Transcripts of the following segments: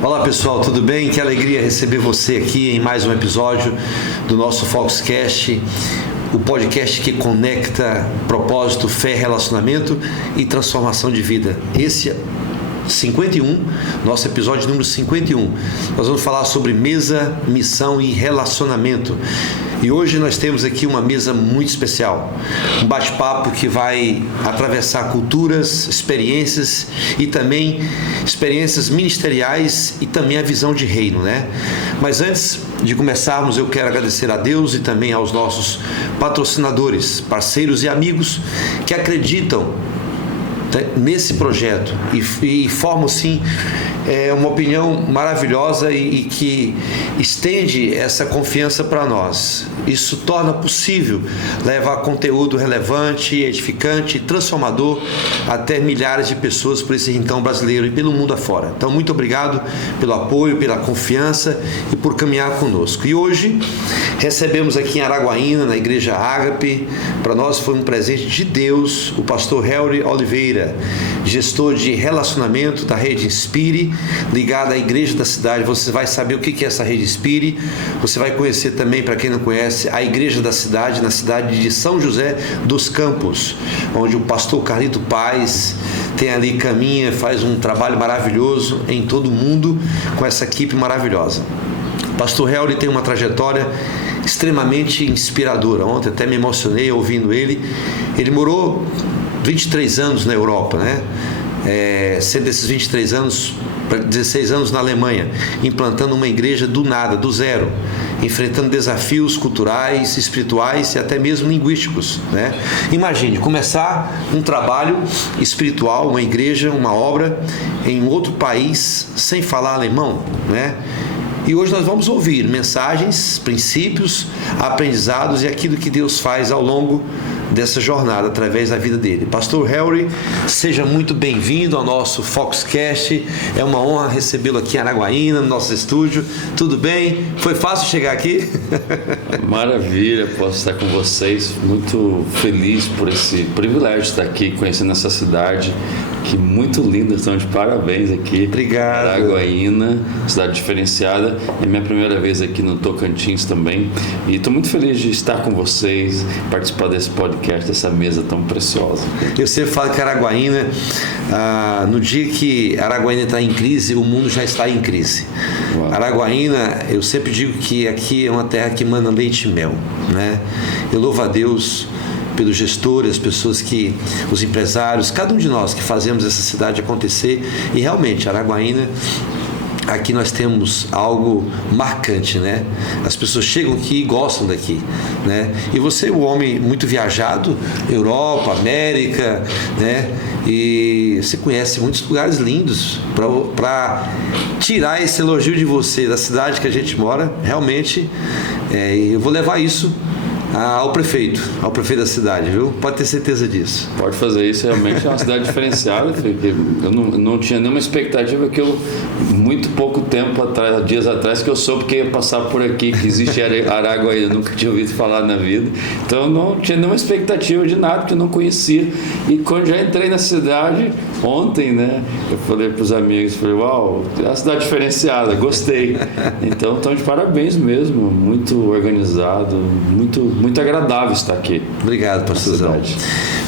Olá pessoal, tudo bem? Que alegria receber você aqui em mais um episódio do nosso Foxcast, o podcast que conecta propósito, fé, relacionamento e transformação de vida. Esse é 51, nosso episódio número 51. Nós vamos falar sobre mesa, missão e relacionamento. E hoje nós temos aqui uma mesa muito especial, um bate-papo que vai atravessar culturas, experiências e também experiências ministeriais e também a visão de reino, né? Mas antes de começarmos, eu quero agradecer a Deus e também aos nossos patrocinadores, parceiros e amigos que acreditam nesse projeto e formam sim uma opinião maravilhosa e que estende essa confiança para nós. Isso torna possível levar conteúdo relevante, edificante e transformador até milhares de pessoas por esse rincão brasileiro e pelo mundo afora. Então, muito obrigado pelo apoio, pela confiança e por caminhar conosco. E hoje recebemos aqui em Araguaína, na Igreja Ágape, para nós foi um presente de Deus, o pastor Helry Oliveira, gestor de relacionamento da Rede Inspire, ligada à Igreja da Cidade. Você vai saber o que é essa Rede Inspire, você vai conhecer também, para quem não conhece, a Igreja da Cidade, na cidade de São José dos Campos, onde o pastor Carlito Paz tem ali, caminha, faz um trabalho maravilhoso em todo o mundo com essa equipe maravilhosa. O pastor Helry tem uma trajetória extremamente inspiradora. Ontem até me emocionei ouvindo ele. Ele morou 23 anos na Europa, né? Sendo desses 23 anos, 16 anos na Alemanha, implantando uma igreja do nada, do zero, enfrentando desafios culturais, espirituais e até mesmo linguísticos, né? Imagine, começar um trabalho espiritual, uma igreja, uma obra em outro país, sem falar alemão, né? E hoje nós vamos ouvir mensagens, princípios, aprendizados e aquilo que Deus faz ao longo dessa jornada, através da vida dele. Pastor Helry, seja muito bem-vindo ao nosso Foxcast. É uma honra recebê-lo aqui em Araguaína, no nosso estúdio. Tudo bem? Foi fácil chegar aqui? Maravilha, posso estar com vocês. Muito feliz por esse privilégio de estar aqui, conhecendo essa cidade, que muito linda. Estão de parabéns aqui. Obrigado. Araguaína, cidade diferenciada. É minha primeira vez aqui no Tocantins também. E estou muito feliz de estar com vocês, participar desse podcast, dessa mesa tão preciosa. Eu sempre falo que Araguaína, no dia que Araguaína está em crise, o mundo já está em crise. Uau. Araguaína, eu sempre digo que aqui é uma terra que emana leite e mel, né? Eu louvo a Deus pelos gestores, as pessoas os empresários, cada um de nós que fazemos essa cidade acontecer. E realmente, Araguaína, aqui nós temos algo marcante, né? As pessoas chegam aqui e gostam daqui, né? E você é um homem muito viajado, Europa, América, né? E você conhece muitos lugares lindos. Para tirar esse elogio de você, da cidade que a gente mora, realmente, eu vou levar isso ao prefeito da cidade, viu? Pode ter certeza disso. Pode fazer isso, realmente é uma cidade diferenciada. Eu não tinha nenhuma expectativa, que eu, muito pouco tempo atrás, dias atrás, que eu soube que ia passar por aqui, que existe Araguaína, nunca tinha ouvido falar na vida. Então eu não tinha nenhuma expectativa de nada, porque eu não conhecia. E quando já entrei na cidade, ontem, né, eu falei para os amigos, uau, é uma cidade diferenciada, gostei. Então estão de parabéns mesmo, muito organizado, muito agradável estar aqui. Obrigado, pastorzão.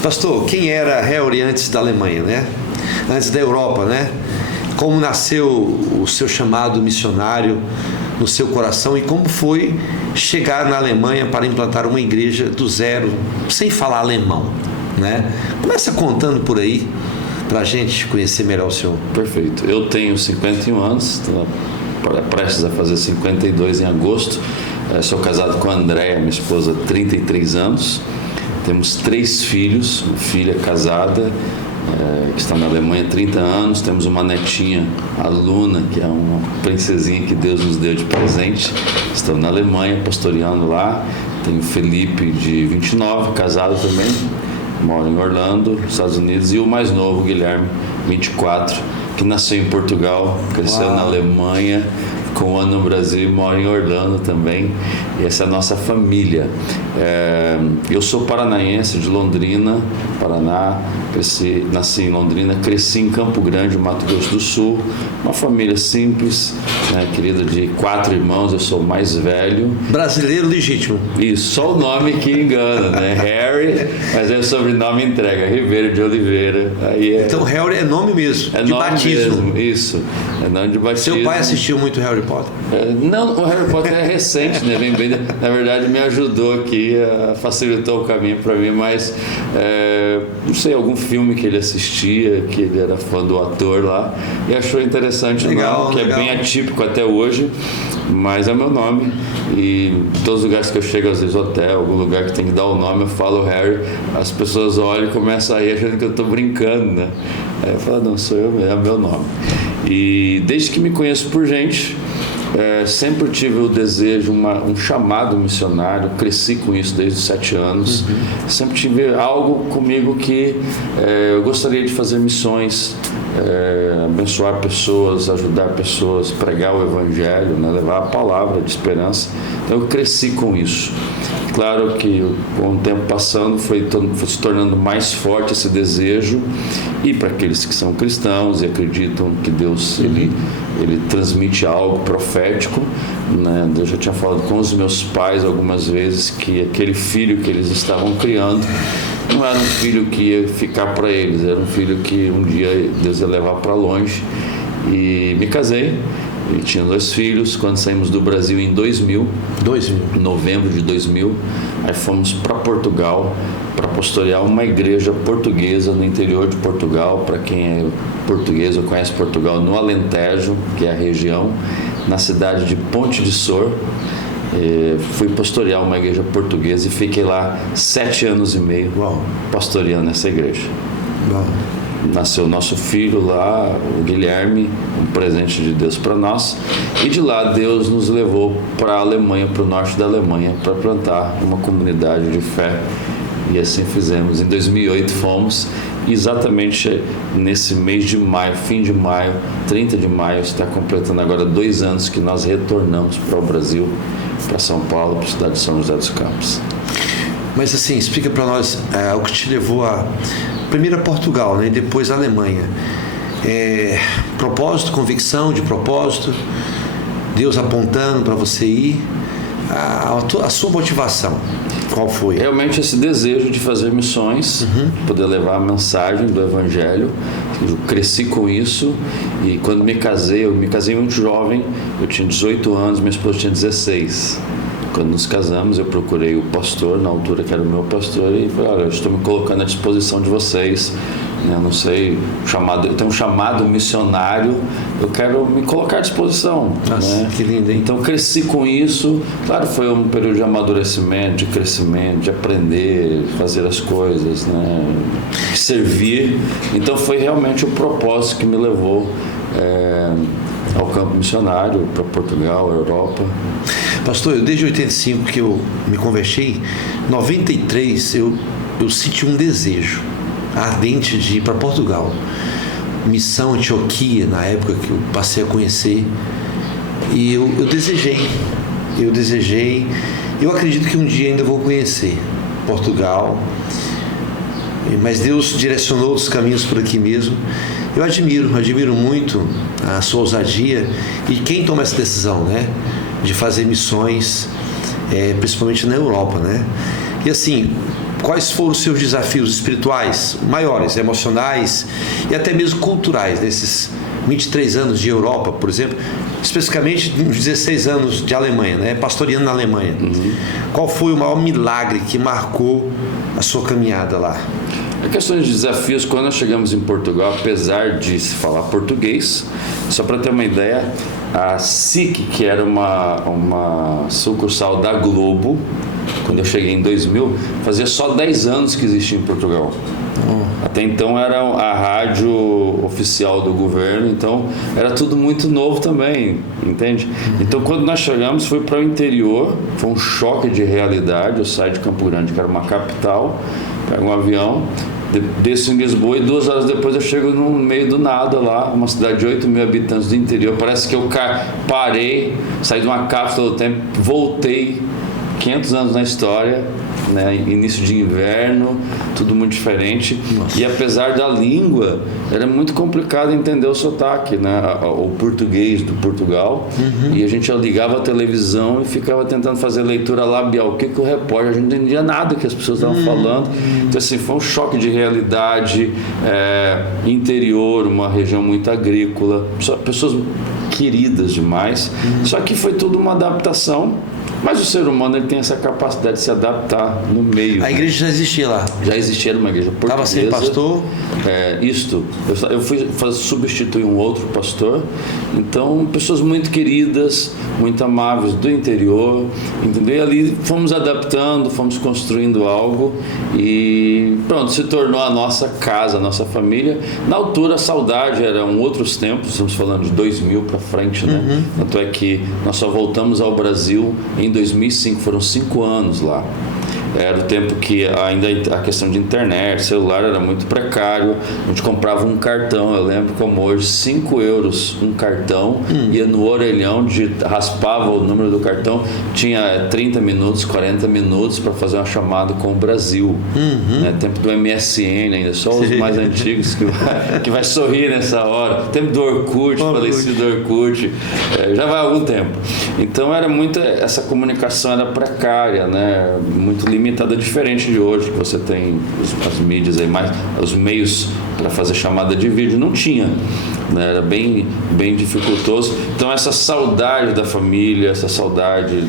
Pastor, quem era Helry antes da Alemanha, né? Antes da Europa, né? Como nasceu o seu chamado missionário no seu coração e como foi chegar na Alemanha para implantar uma igreja do zero, sem falar alemão, né? Começa contando por aí, para a gente conhecer melhor o senhor. Perfeito. Eu tenho 51 anos, estou prestes a fazer 52 em agosto. Sou casado com a Andréia, minha esposa, há 33 anos. Temos 3 filhos, uma filha casada, que está na Alemanha há 30 anos. Temos uma netinha, a Luna, que é uma princesinha que Deus nos deu de presente. Estou na Alemanha, pastoreando lá. Tenho o Felipe, de 29, casado também, mora em Orlando, Estados Unidos. E o mais novo, Guilherme, 24, que nasceu em Portugal, cresceu na Alemanha, ficou um ano no Brasil e mora em Orlando também. E essa é a nossa família. Eu sou paranaense, de Londrina, Paraná. Nasci em Londrina, cresci em Campo Grande, Mato Grosso do Sul. Uma família simples, né, querida, de 4 irmãos, eu sou o mais velho. Brasileiro legítimo. Isso, só o nome que engana, né? Harry, mas aí o sobrenome entrega, Ribeiro de Oliveira. Então Harry é nome mesmo, de nome batismo. Mesmo, isso, é nome de batismo. Seu pai assistiu muito Harry Potter? Não, o Harry Potter é recente, né? Na verdade me ajudou aqui, facilitou o caminho para mim, mas não sei, algum filme que ele assistia, que ele era fã do ator lá, e achou interessante o nome, que é bem atípico até hoje, mas é meu nome. E todos os lugares que eu chego, às vezes hotel, algum lugar que tem que dar o nome, eu falo Harry, as pessoas olham e começam a ir achando que eu estou brincando, né? Aí eu falo, não, sou eu mesmo, é meu nome. E desde que me conheço por gente, sempre tive o desejo, um chamado missionário, cresci com isso desde os 7 anos. Sempre tive algo comigo que eu gostaria de fazer missões, abençoar pessoas, ajudar pessoas, pregar o evangelho, né, levar a palavra de esperança. Então eu cresci com isso. Claro que com o tempo passando foi se tornando mais forte esse desejo, e para aqueles que são cristãos e acreditam que Deus ele transmite algo profético, né? Eu já tinha falado com os meus pais algumas vezes que aquele filho que eles estavam criando não era um filho que ia ficar para eles, era um filho que um dia Deus ia levar para longe. E me casei e tinha 2 filhos. Quando saímos do Brasil em 2000, em novembro de 2000, aí fomos para Portugal para pastorear uma igreja portuguesa no interior de Portugal. Para quem é português ou conhece Portugal, no Alentejo, que é a região, na cidade de Ponte de Sor. Fui pastorear uma igreja portuguesa e fiquei lá 7 anos e meio. Uau. Pastoreando essa igreja. Uau. Nasceu nosso filho lá, o Guilherme, um presente de Deus para nós, e de lá Deus nos levou para a Alemanha, para o norte da Alemanha, para plantar uma comunidade de fé, e assim fizemos. Em 2008 fomos, exatamente nesse mês de maio, fim de maio, 30 de maio, está completando agora 2 anos que nós retornamos para o Brasil, para São Paulo, para a cidade de São José dos Campos. Mas assim, explica para nós o que te levou primeiro a Portugal, né, e depois a Alemanha. Propósito, convicção de propósito, Deus apontando para você ir, a sua motivação, qual foi? Realmente esse desejo de fazer missões, poder levar a mensagem do Evangelho. Eu cresci com isso, e quando eu me casei muito jovem, eu tinha 18 anos, minha esposa tinha 16. Quando nos casamos, eu procurei o pastor, na altura que era o meu pastor, e falei, olha, eu estou me colocando à disposição de vocês, eu não sei, eu tenho um chamado missionário, eu quero me colocar à disposição. Nossa, né? Que lindo, hein? Então cresci com isso. Claro, foi um período de amadurecimento, de crescimento, de aprender, fazer as coisas, né? Servir. Então foi realmente o propósito que me levou ao campo missionário, para Portugal, Europa. Pastor, desde 85 que eu me converti, em 93 eu senti um desejo ardente de ir para Portugal. Missão Antioquia, na época que eu passei a conhecer, e eu desejei, eu acredito que um dia ainda vou conhecer Portugal, mas Deus direcionou outros caminhos por aqui mesmo. Eu admiro muito a sua ousadia e quem toma essa decisão, né, de fazer missões, principalmente na Europa, né? E assim, quais foram os seus desafios espirituais maiores, emocionais e até mesmo culturais nesses 23 anos de Europa, por exemplo, especificamente uns 16 anos de Alemanha, né? Pastoreando na Alemanha. Qual foi o maior milagre que marcou a sua caminhada lá? A questão de desafios, quando nós chegamos em Portugal, apesar de se falar português, só para ter uma ideia, a SIC, que era uma sucursal da Globo, quando eu cheguei em 2000, fazia só 10 anos que existia em Portugal. Até então era a rádio oficial do governo, então era tudo muito novo também, entende? Então quando nós chegamos foi para o interior, foi um choque de realidade. Eu saí de Campo Grande, que era uma capital, pego um avião, Desço em Lisboa e 2 horas depois eu chego no meio do nada lá, uma cidade de 8 mil habitantes do interior. Parece que eu parei, saí de uma cápsula do tempo, voltei 500 anos na história, né? Início de inverno, tudo muito diferente. Nossa. E apesar da língua, era muito complicado entender o sotaque, né? O português do Portugal. E a gente ligava a televisão e ficava tentando fazer leitura labial. O que o repórter, a gente não entendia nada que as pessoas estavam falando. Então assim, foi um choque de realidade, interior, uma região muito agrícola, pessoas queridas demais. Só que foi tudo uma adaptação. Mas o ser humano, ele tem essa capacidade de se adaptar no meio. A igreja já existia lá? Já existia uma igreja portuguesa. Estava sem pastor? Eu fui substituir um outro pastor. Então, pessoas muito queridas, muito amáveis do interior, entendeu? E ali fomos adaptando, fomos construindo algo e pronto, se tornou a nossa casa, a nossa família. Na altura, a saudade eram outros tempos, estamos falando de 2000 para frente, né? Tanto é que nós só voltamos ao Brasil em 2005, foram 5 anos lá. Era o tempo que ainda a questão de internet, celular era muito precário. A gente comprava um cartão, eu lembro como hoje, 5 euros um cartão, ia no orelhão, raspava o número do cartão, tinha 30 minutos, 40 minutos para fazer uma chamada com o Brasil. Né? Tempo do MSN ainda, só os mais antigos que vai sorrir nessa hora. Tempo do Orkut, falecido Orkut, já vai há algum tempo. Então era muito, essa comunicação era precária, né? Muito limitada, diferente de hoje, que você tem as mídias aí, mais os meios para fazer chamada de vídeo, não tinha, né? Era bem dificultoso. Então essa saudade da família, essa saudade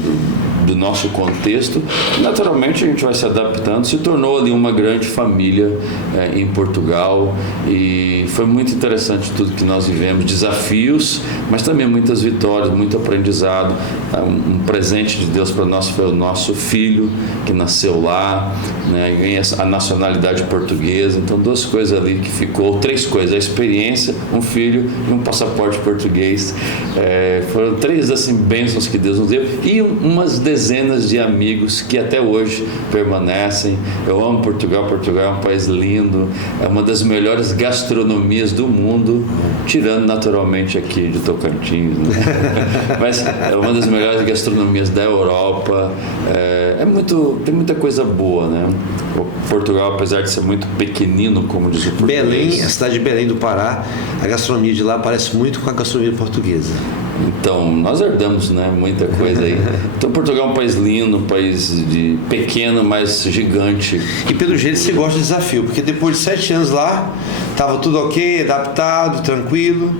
do nosso contexto, naturalmente a gente vai se adaptando, se tornou ali uma grande família em Portugal, e foi muito interessante tudo que nós vivemos, desafios, mas também muitas vitórias, muito aprendizado. Um presente de Deus para nós foi o nosso filho, que nasceu lá, né, ganha a nacionalidade portuguesa. Então 2 coisas ali que ficou, 3 coisas: a experiência, um filho e um passaporte português. Foram 3 assim bênçãos que Deus nos deu, e umas dezenas de amigos que até hoje permanecem. Eu amo Portugal. Portugal é um país lindo, é uma das melhores gastronomias do mundo, tirando naturalmente aqui de Tocantins, né? Mas é uma das melhores gastronomias da Europa. Tem muita coisa boa, né? Portugal, apesar de ser muito pequenino, como diz o português. Belém, a cidade de Belém do Pará, a gastronomia de lá parece muito com a gastronomia portuguesa. Então, nós herdamos, né, muita coisa aí. Então, Portugal é um país lindo, um país pequeno, mas gigante. E pelo jeito você gosta de desafio, porque depois de 7 anos lá, estava tudo ok, adaptado, tranquilo.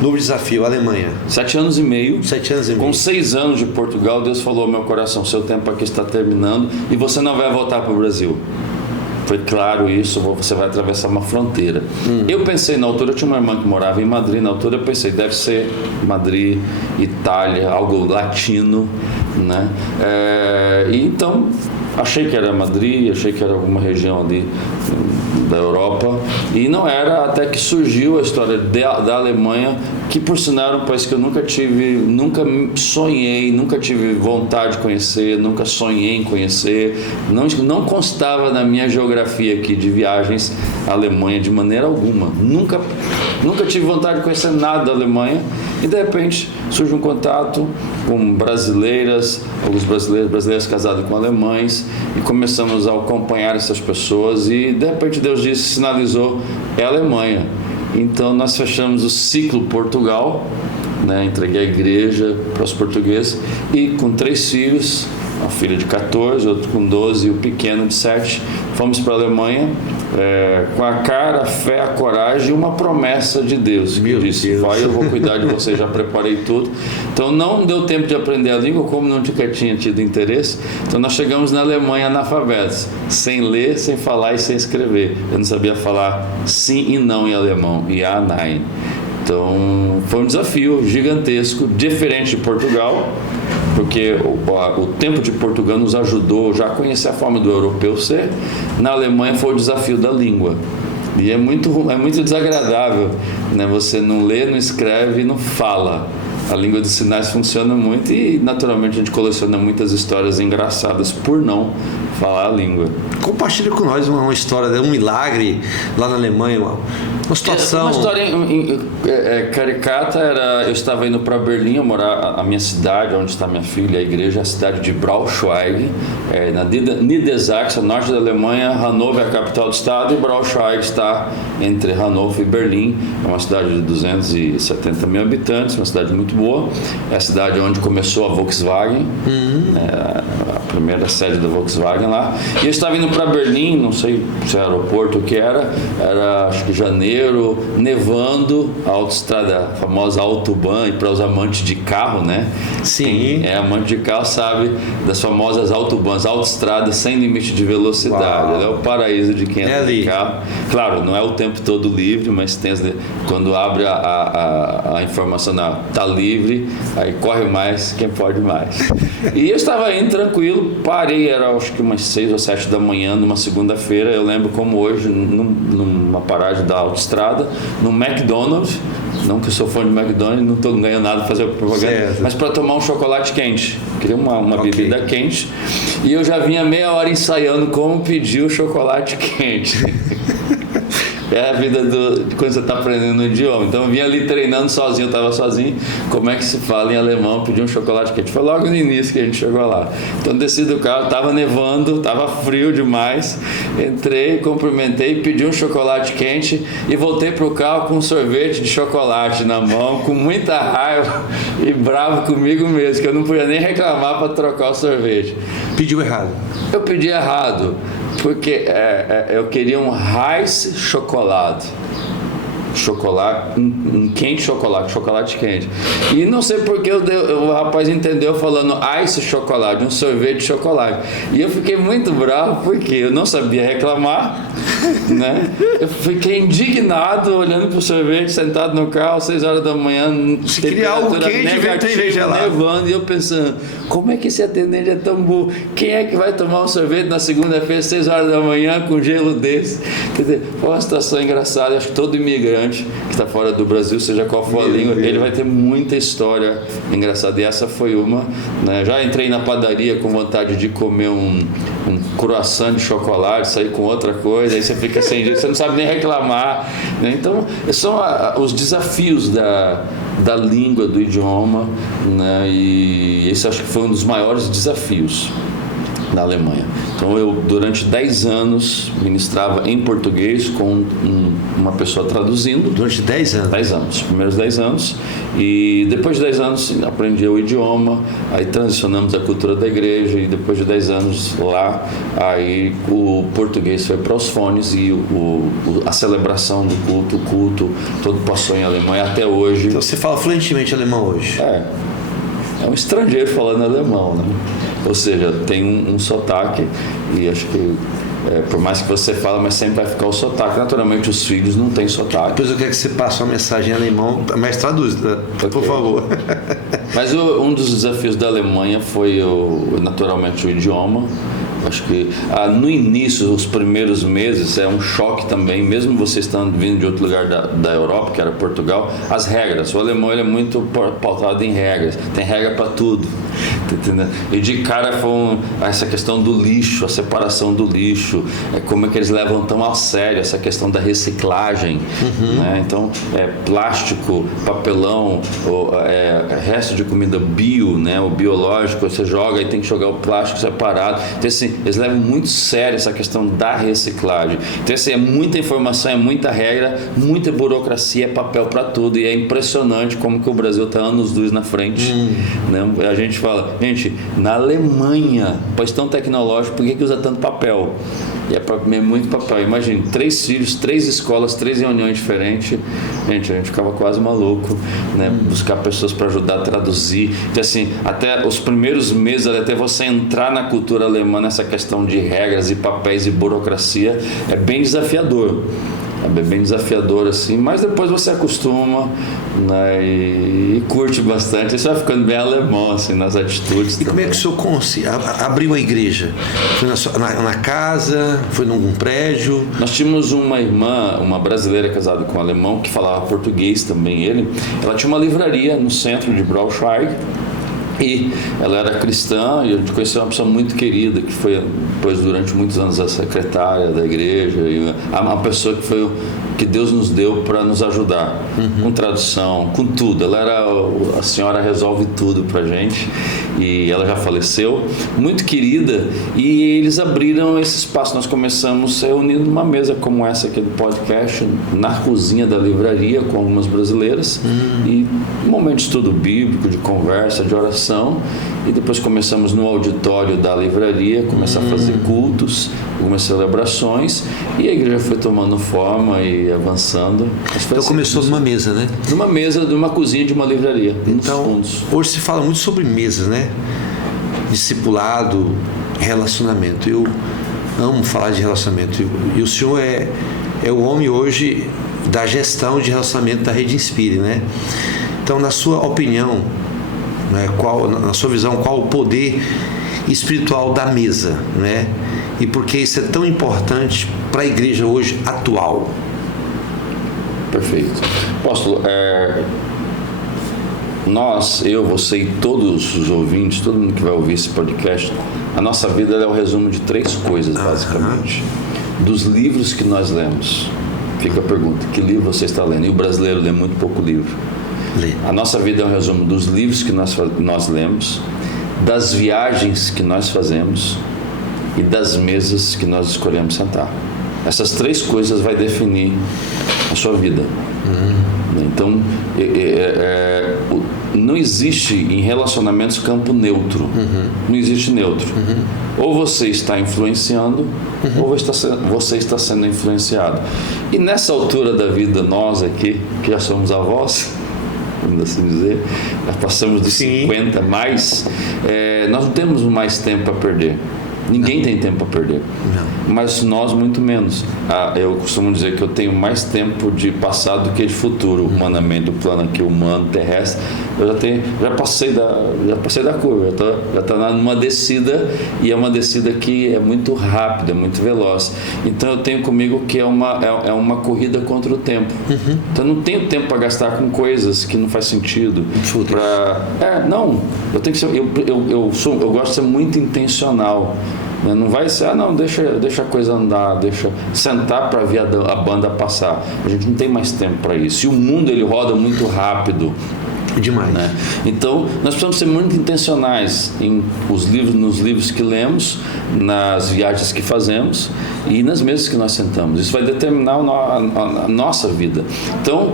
Novo desafio, Alemanha. 7 anos e meio. 7 anos e meio. Com 6 anos de Portugal, Deus falou ao meu coração: seu tempo aqui está terminando e você não vai voltar para o Brasil. Foi claro isso, você vai atravessar uma fronteira. Eu pensei, na altura, eu tinha uma irmã que morava em Madrid, na altura eu pensei, deve ser Madrid, Itália, algo latino, né? E então, achei que era Madrid, achei que era alguma região ali da Europa, e não era, até que surgiu a história da Alemanha, que por sinal era um país que eu nunca sonhei, nunca tive vontade de conhecer, nunca sonhei em conhecer, não constava na minha geografia aqui de viagens à Alemanha de maneira alguma, nunca tive vontade de conhecer nada da Alemanha, e de repente surge um contato com brasileiras, alguns brasileiros casados com alemães, e começamos a acompanhar essas pessoas, e de repente Deus sinalizou, é a Alemanha. Então nós fechamos o ciclo Portugal, né? Entreguei a igreja para os portugueses, e com 3 filhos, uma filha de 14, outro com 12 e o pequeno de 7, fomos para a Alemanha com a cara, a fé, a coragem e uma promessa de Deus, que disse: vai, eu vou cuidar de você, já preparei tudo. Então não deu tempo de aprender a língua, como nunca tinha tido interesse. Então nós chegamos na Alemanha analfabetos, sem ler, sem falar e sem escrever. Eu não sabia falar sim e não em alemão, ja, nein. Então foi um desafio gigantesco, diferente de Portugal, porque o tempo de Portugal nos ajudou já a conhecer a forma do europeu ser. Na Alemanha foi o desafio da língua. E é muito desagradável, né? Você não lê, não escreve e não fala. A língua dos sinais funciona muito, e naturalmente a gente coleciona muitas histórias engraçadas por não falar a língua. Compartilha com nós uma história de um milagre lá na Alemanha, uma situação. Uma história caricata era, eu estava indo para Berlim, a minha cidade, onde está minha filha, a igreja, a cidade de Braunschweig, na Niedersachsen, norte da Alemanha. Hannover é a capital do estado e Braunschweig está entre Hannover e Berlim. É uma cidade de 270 mil habitantes, uma cidade muito boa. É a cidade onde começou a Volkswagen, a primeira sede da Volkswagen lá. E eu estava indo para Berlim, não sei se era aeroporto ou o que era acho que janeiro, nevando, a autoestrada, a famosa Autobahn, e para os amantes de carro, né? Sim. Quem é amante de carro sabe das famosas Autobahns, autoestradas sem limite de velocidade. Ela é o paraíso de quem anda de carro. Claro, não é o tempo todo livre, mas tem quando abre a informação, tá livre, aí corre mais quem pode mais. E eu estava indo tranquilo, parei, era acho que umas 6 ou 7 da manhã, numa segunda-feira, eu lembro como hoje, numa paragem da autoestrada, no McDonald's, não que eu sou fã de McDonald's, não estou ganhando nada para fazer propaganda, certo, mas para tomar um chocolate quente, queria uma bebida quente, e eu já vinha meia hora ensaiando como pedir o chocolate quente. É a vida de quando você está aprendendo um idioma. Então eu vinha ali treinando sozinho, eu estava sozinho. Como é que se fala em alemão, pedir um chocolate quente? Foi logo no início que a gente chegou lá. Então desci do carro, estava nevando, estava frio demais. Entrei, cumprimentei, pedi um chocolate quente e voltei para o carro com um sorvete de chocolate na mão, com muita raiva e bravo comigo mesmo, que eu não podia nem reclamar para trocar o sorvete. Pediu errado. Eu pedi errado. Porque eu queria um Heiß chocolate, um quente chocolate quente. E não sei porque o rapaz entendeu falando ice chocolate, um sorvete de chocolate. E eu fiquei muito bravo porque eu não sabia reclamar, né? Eu fiquei indignado olhando pro sorvete, sentado no carro, 6 horas da manhã, se queria algo quente, nevando, e eu pensando, como é que esse atendente é tão burro? Quem é que vai tomar um sorvete na segunda-feira, 6 horas da manhã, com gelo desse? Quer dizer, foi uma situação engraçada. Acho que todo imigrante que está fora do Brasil, seja qual for a língua, ele vai ter muita história engraçada. E essa foi uma, né? Já entrei na padaria com vontade de comer um croissant de chocolate, sair com outra coisa, aí você fica sem jeito, você não sabe nem reclamar, né? Então, são os desafios da língua, do idioma, né? E esse acho que foi um dos maiores desafios na Alemanha. Então eu durante 10 anos ministrava em português com uma pessoa traduzindo. Durante 10 anos? 10 anos, primeiros 10 anos. E depois de 10 anos aprendi o idioma, aí transicionamos a cultura da igreja, e depois de 10 anos lá, aí o português foi para os fones e a celebração do culto, o culto todo passou em alemão e até hoje. Então você fala fluentemente alemão hoje? É um estrangeiro falando alemão, né? Ou seja, tem um sotaque, e acho que por mais que você fale, mas sempre vai ficar o sotaque. Naturalmente os filhos não têm sotaque. Depois eu quero que você passe uma mensagem em alemão, mas traduz, por favor. Mas um dos desafios da Alemanha foi naturalmente o idioma. Acho que no início, os primeiros meses, é um choque também, mesmo você estando vindo de outro lugar da Europa, que era Portugal, as regras. O alemão ele é muito pautado em regras, tem regra para tudo. Entendeu? E de cara foi essa questão do lixo, a separação do lixo, como é que eles levam tão a sério essa questão da reciclagem, né? Então, plástico, papelão, resto de comida bio, né? O biológico, você joga e tem que jogar o plástico separado. Então, assim, eles levam muito sério essa questão da reciclagem. Então, assim, é muita informação, é muita regra, muita burocracia, é papel para tudo, e é impressionante como que o Brasil está anos-luz na frente, né? A gente fala, gente, na Alemanha, país tão tecnológico, por que usa tanto papel? E é muito papel. Imagina, 3 filhos, 3 escolas, 3 reuniões diferentes. Gente, a gente ficava quase maluco, né? Buscar pessoas para ajudar a traduzir. Então, assim, até os primeiros meses, até você entrar na cultura alemã, nessa questão de regras e papéis e burocracia, é bem desafiador. É bem desafiador, assim, mas depois você acostuma, né, e curte bastante. Você vai ficando bem alemão, assim, nas atitudes. E também. Como é que o senhor abriu a igreja? Foi na casa? Foi num prédio? Nós tínhamos uma irmã, uma brasileira casada com um alemão, que falava português também, ela tinha uma livraria no centro de Braunschweig. E ela era cristã e a gente conheceu uma pessoa muito querida, que foi depois durante muitos anos a secretária da igreja, e uma pessoa que Deus nos deu para nos ajudar, com tradução, com tudo. Ela era a senhora resolve tudo para gente, e ela já faleceu, muito querida, e eles abriram esse espaço. Nós começamos reunindo numa mesa como essa aqui do podcast, na cozinha da livraria, com algumas brasileiras, e um momento de estudo bíblico, de conversa, de oração. E depois começamos no auditório da livraria, começar a fazer cultos, algumas celebrações, e a igreja foi tomando forma e avançando. Então começou numa mesa, né? Numa mesa, numa cozinha de uma livraria, então, nos fundos. Hoje se fala muito sobre mesas, né? Discipulado, relacionamento. Eu amo falar de relacionamento. E o senhor é o homem hoje da gestão de relacionamento da Rede Inspire, né? Então, na sua opinião, né, na sua visão, qual o poder espiritual da mesa, né? E por que isso é tão importante para a igreja hoje atual? Perfeito. Apóstolo, eu, você e todos os ouvintes, todo mundo que vai ouvir esse podcast, a nossa vida é o resumo de 3 coisas, basicamente. Dos livros que nós lemos. Fica a pergunta, que livro você está lendo? E o brasileiro lê muito pouco livro. A nossa vida é um resumo dos livros que nós lemos, das viagens que nós fazemos e das mesas que nós escolhemos sentar. Essas 3 coisas vai definir a sua vida. Então, não existe em relacionamentos campo neutro. Não existe neutro. Ou você está influenciando, ou você está sendo influenciado. E nessa altura da vida, nós aqui, que já somos avós, vamos assim dizer, já passamos dos 50 mais, nós não temos mais tempo a perder. Ninguém tem tempo a perder. Mas nós muito menos. Eu costumo dizer que eu tenho mais tempo de passado do que de futuro, humanamente, o plano aqui humano, terrestre. Eu já passei da curva, já está numa descida, e é uma descida que é muito rápida, muito veloz. Então eu tenho comigo que é uma corrida contra o tempo. Então eu não tenho tempo para gastar com coisas que não faz sentido. Não, eu tenho que ser, eu gosto de ser muito intencional. Não vai ser, deixa a coisa andar, deixa sentar para ver a banda passar. A gente não tem mais tempo para isso. E o mundo, ele roda muito rápido. Demais. Né? Então, nós precisamos ser muito intencionais nos livros que lemos, nas viagens que fazemos e nas mesas que nós sentamos. Isso vai determinar a nossa vida. Então,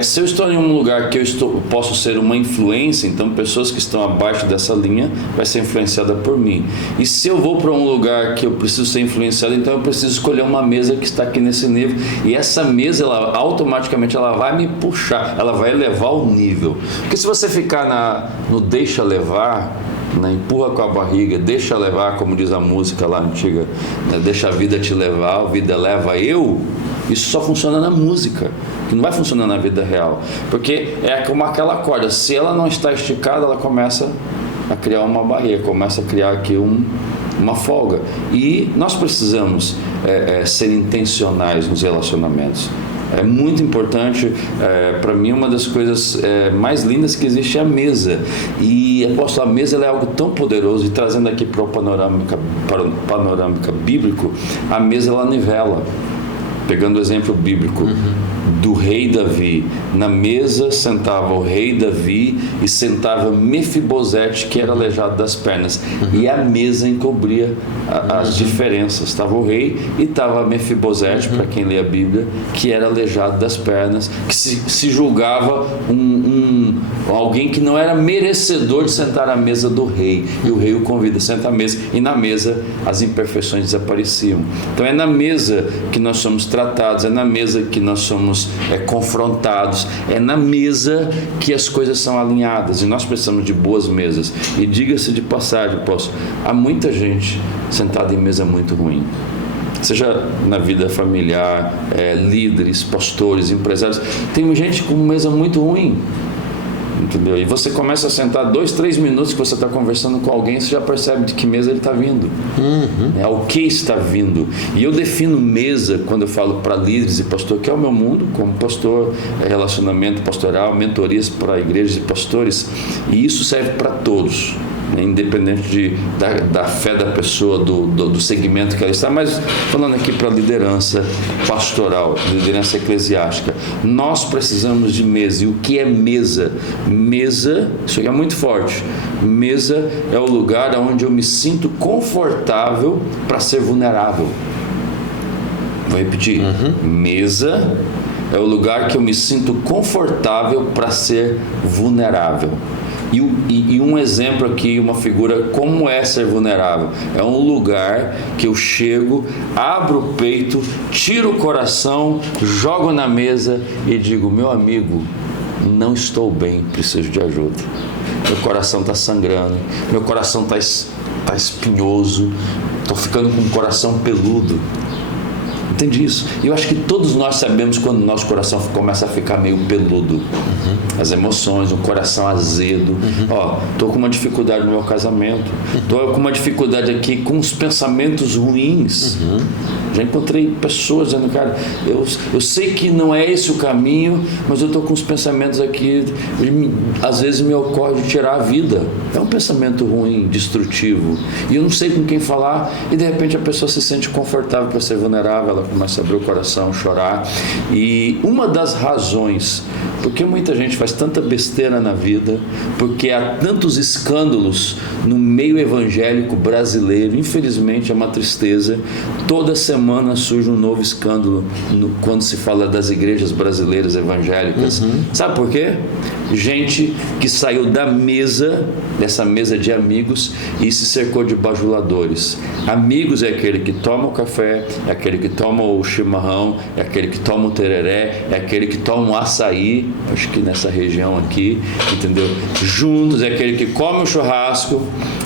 se eu estou em um lugar que posso ser uma influência, então pessoas que estão abaixo dessa linha vai ser influenciada por mim. E se eu vou para um lugar que eu preciso ser influenciado, então eu preciso escolher uma mesa que está aqui nesse nível. E essa mesa, ela automaticamente vai me puxar, ela vai elevar o nível. Porque se você ficar no deixa levar, empurra com a barriga, deixa levar, como diz a música lá antiga, né? Deixa a vida te levar, a vida leva eu, isso só funciona na música, que não vai funcionar na vida real. Porque é como aquela corda, se ela não está esticada, ela começa a criar uma barreira, começa a criar aqui uma folga. E nós precisamos ser intencionais nos relacionamentos. É muito importante, para mim, uma das coisas mais lindas que existe é a mesa. E a mesa ela é algo tão poderoso, e trazendo aqui para o panorâmica bíblico, a mesa ela nivela. Pegando o exemplo bíblico do rei Davi, na mesa sentava o rei Davi e sentava Mefibosete, que era aleijado das pernas, e a mesa encobria as diferenças. Estava o rei e estava Mefibosete, para quem lê a Bíblia, que era aleijado das pernas, que se julgava alguém que não era merecedor de sentar à mesa do rei, e o rei o convida a sentar à mesa, e na mesa as imperfeições desapareciam. Então é na mesa que nós somos tratados, é na mesa que nós somos confrontados, é na mesa que as coisas são alinhadas, e nós precisamos de boas mesas. E diga-se de passagem, há muita gente sentada em mesa muito ruim, seja na vida familiar, líderes, pastores, empresários. Tem gente com mesa muito ruim. entendeu? E você começa a sentar 2, 3 minutos que você está conversando com alguém, você já percebe de que mesa ele está vindo. O que está vindo. E eu defino mesa, quando eu falo para líderes e pastor, que é o meu mundo, como pastor, relacionamento pastoral, mentorias para igrejas e pastores, e isso serve para todos, independente da fé da pessoa, do segmento que ela está, mas falando aqui para liderança pastoral, liderança eclesiástica, nós precisamos de mesa. E o que é mesa? Mesa, isso aqui é muito forte, mesa é o lugar onde eu me sinto confortável para ser vulnerável. Vou repetir, mesa é o lugar que eu me sinto confortável para ser vulnerável. E um exemplo aqui, uma figura, como é ser vulnerável? É um lugar que eu chego, abro o peito, tiro o coração, jogo na mesa e digo: meu amigo, não estou bem, preciso de ajuda. Meu coração está sangrando, meu coração está espinhoso, estou ficando com o coração peludo. Entende isso? E eu acho que todos nós sabemos quando o nosso coração começa a ficar meio peludo. As emoções, o coração azedo. Estou com uma dificuldade no meu casamento. Estou com uma dificuldade aqui com os pensamentos ruins. Já encontrei pessoas dizendo: cara, eu sei que não é esse o caminho, mas eu estou com os pensamentos aqui, às vezes me ocorre de tirar a vida. É um pensamento ruim, destrutivo. E eu não sei com quem falar, e de repente a pessoa se sente confortável para ser vulnerável, ela começa a abrir o coração, chorar. E uma das razões, porque muita gente faz tanta besteira na vida, porque há tantos escândalos no meio evangélico brasileiro, infelizmente é uma tristeza, toda semana surge um novo escândalo quando se fala das igrejas brasileiras evangélicas. Sabe por quê? Gente que saiu da mesa, dessa mesa de amigos, e se cercou de bajuladores. Amigos é aquele que toma o café, é aquele que toma o chimarrão, é aquele que toma o tereré, é aquele que toma o açaí, acho que nessa região aqui, entendeu? Juntos, é aquele que come o churrasco,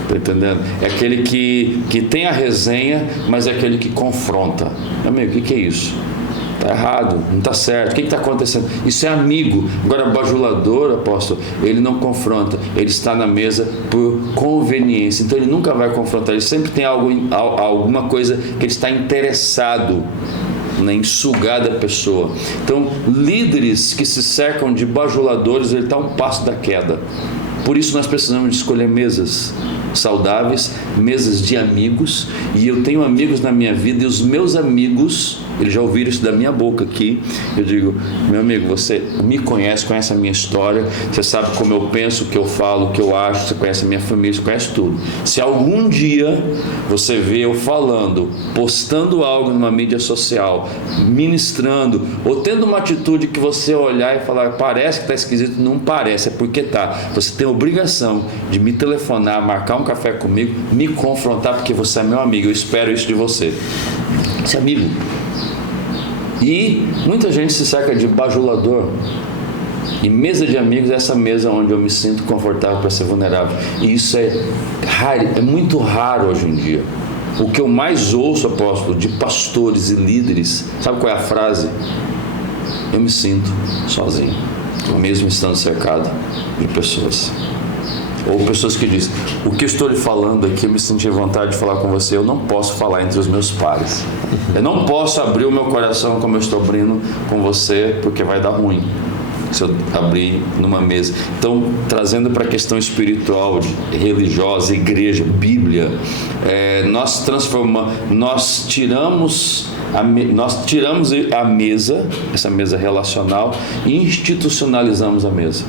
tá entendendo? É aquele que tem a resenha, mas é aquele que confronta. Amigo, o que é isso? Está errado, não está certo, o que está acontecendo? Isso é amigo. Agora, bajulador, apóstolo, ele não confronta, ele está na mesa por conveniência, então ele nunca vai confrontar, ele sempre tem alguma coisa que ele está interessado em sugar da pessoa. Então, líderes que se cercam de bajuladores, ele está a um passo da queda. Por isso nós precisamos de escolher mesas saudáveis, mesas de amigos, e eu tenho amigos na minha vida, e os meus amigos, eles já ouviram isso da minha boca aqui, eu digo: meu amigo, você me conhece a minha história, você sabe como eu penso, o que eu falo, o que eu acho, você conhece a minha família, você conhece tudo. Se algum dia você vê eu falando, postando algo numa mídia social, ministrando, ou tendo uma atitude que você olhar e falar: parece que está esquisito, não parece, é porque tá. Você tem a obrigação de me telefonar, marcar um café comigo, me confrontar, porque você é meu amigo, eu espero isso de você. Esse amigo. E muita gente se cerca de bajulador. E mesa de amigos é essa mesa onde eu me sinto confortável para ser vulnerável. E isso é raro, é muito raro hoje em dia. O que eu mais ouço, apóstolo, de pastores e líderes, sabe qual é a frase? Eu me sinto sozinho, mesmo estando cercado de pessoas. Ou pessoas que dizem: o que eu estou lhe falando aqui, eu me senti vontade de falar com você, eu não posso falar entre os meus pares. Eu não posso abrir o meu coração como eu estou abrindo com você, porque vai dar ruim se eu abrir numa mesa. Então, trazendo para a questão espiritual, religiosa, igreja, Bíblia, nós tiramos a mesa, essa mesa relacional, e institucionalizamos a mesa.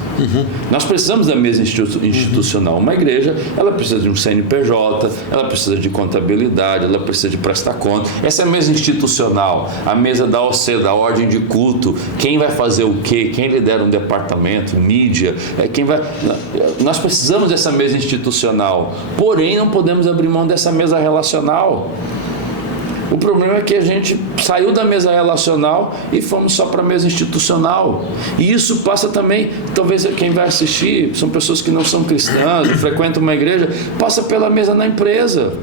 Nós precisamos da mesa institucional. Uma igreja, ela precisa de um CNPJ, ela precisa de contabilidade, ela precisa de prestar conta. Essa é a mesa institucional, a mesa da OC, da ordem de culto, quem vai fazer o quê, quem lidera um departamento, mídia, nós precisamos dessa mesa institucional, porém não podemos abrir mão dessa mesa relacional. O problema é que a gente saiu da mesa relacional e fomos só para a mesa institucional. E isso passa também, talvez quem vai assistir, são pessoas que não são cristãs, frequentam uma igreja, passa pela mesa na empresa.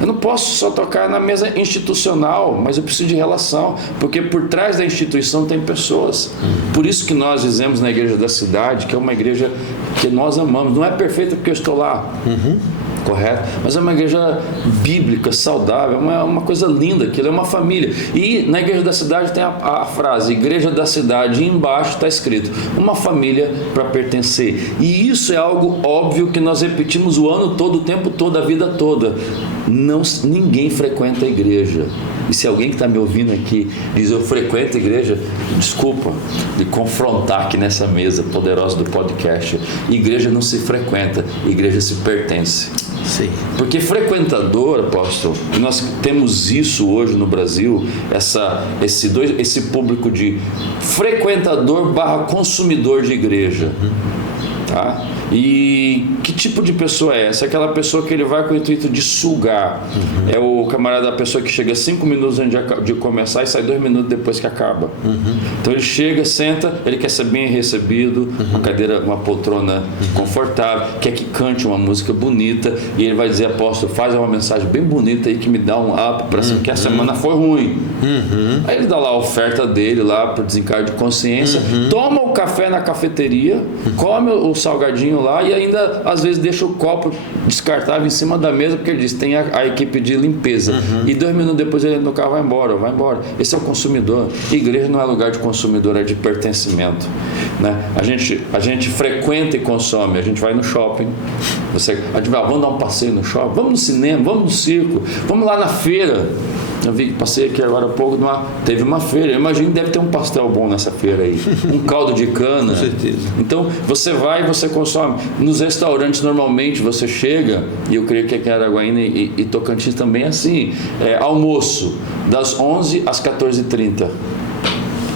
Eu não posso só tocar na mesa institucional, mas eu preciso de relação, porque por trás da instituição tem pessoas. Por isso que nós dizemos na igreja da cidade, que é uma igreja que nós amamos. Não é perfeita porque eu estou lá, correto? Mas é uma igreja bíblica, saudável, uma coisa linda, aquilo é uma família. E na igreja da cidade tem a frase, igreja da cidade, e embaixo está escrito, uma família para pertencer. E isso é algo óbvio que nós repetimos o ano todo, o tempo todo, a vida toda. Ninguém frequenta a igreja. E se alguém que está me ouvindo aqui diz, eu frequento a igreja, desculpa de confrontar aqui nessa mesa poderosa do podcast. Igreja não se frequenta, igreja se pertence. Sim. Porque frequentador, apóstolo, nós temos isso hoje no Brasil, esse público de frequentador / consumidor de igreja. Tá? E que tipo de pessoa é essa? É aquela pessoa que ele vai com o intuito de sugar. É o camarada, a pessoa que chega 5 minutos antes de começar e sai 2 minutos depois que acaba. Então ele chega, senta, ele quer ser bem recebido, uma cadeira, uma poltrona confortável, quer que cante uma música bonita, e ele vai dizer, apóstolo, faz uma mensagem bem bonita aí que me dá um up para cima, que a semana foi ruim. Aí ele dá lá a oferta dele lá para desencargo de consciência, toma o café na cafeteria, come o salgadinho lá e ainda às vezes deixa o copo descartável em cima da mesa, porque ele diz, tem a equipe de limpeza. E 2 minutos depois ele entra no carro, vai embora. Esse é o consumidor. Igreja não é lugar de consumidor, é de pertencimento, né? A gente frequenta e consome. A gente vai no shopping, vamos dar um passeio no shopping, vamos no cinema, vamos no circo, vamos lá na feira. Eu passei aqui agora há pouco, teve uma feira. Eu imagino que deve ter um pastel bom nessa feira aí, um caldo de cana. Com certeza. Então você vai e você consome. Nos restaurantes normalmente você chega, e eu creio que aqui em Araguaína e Tocantins também é assim, almoço das 11 às 14h30.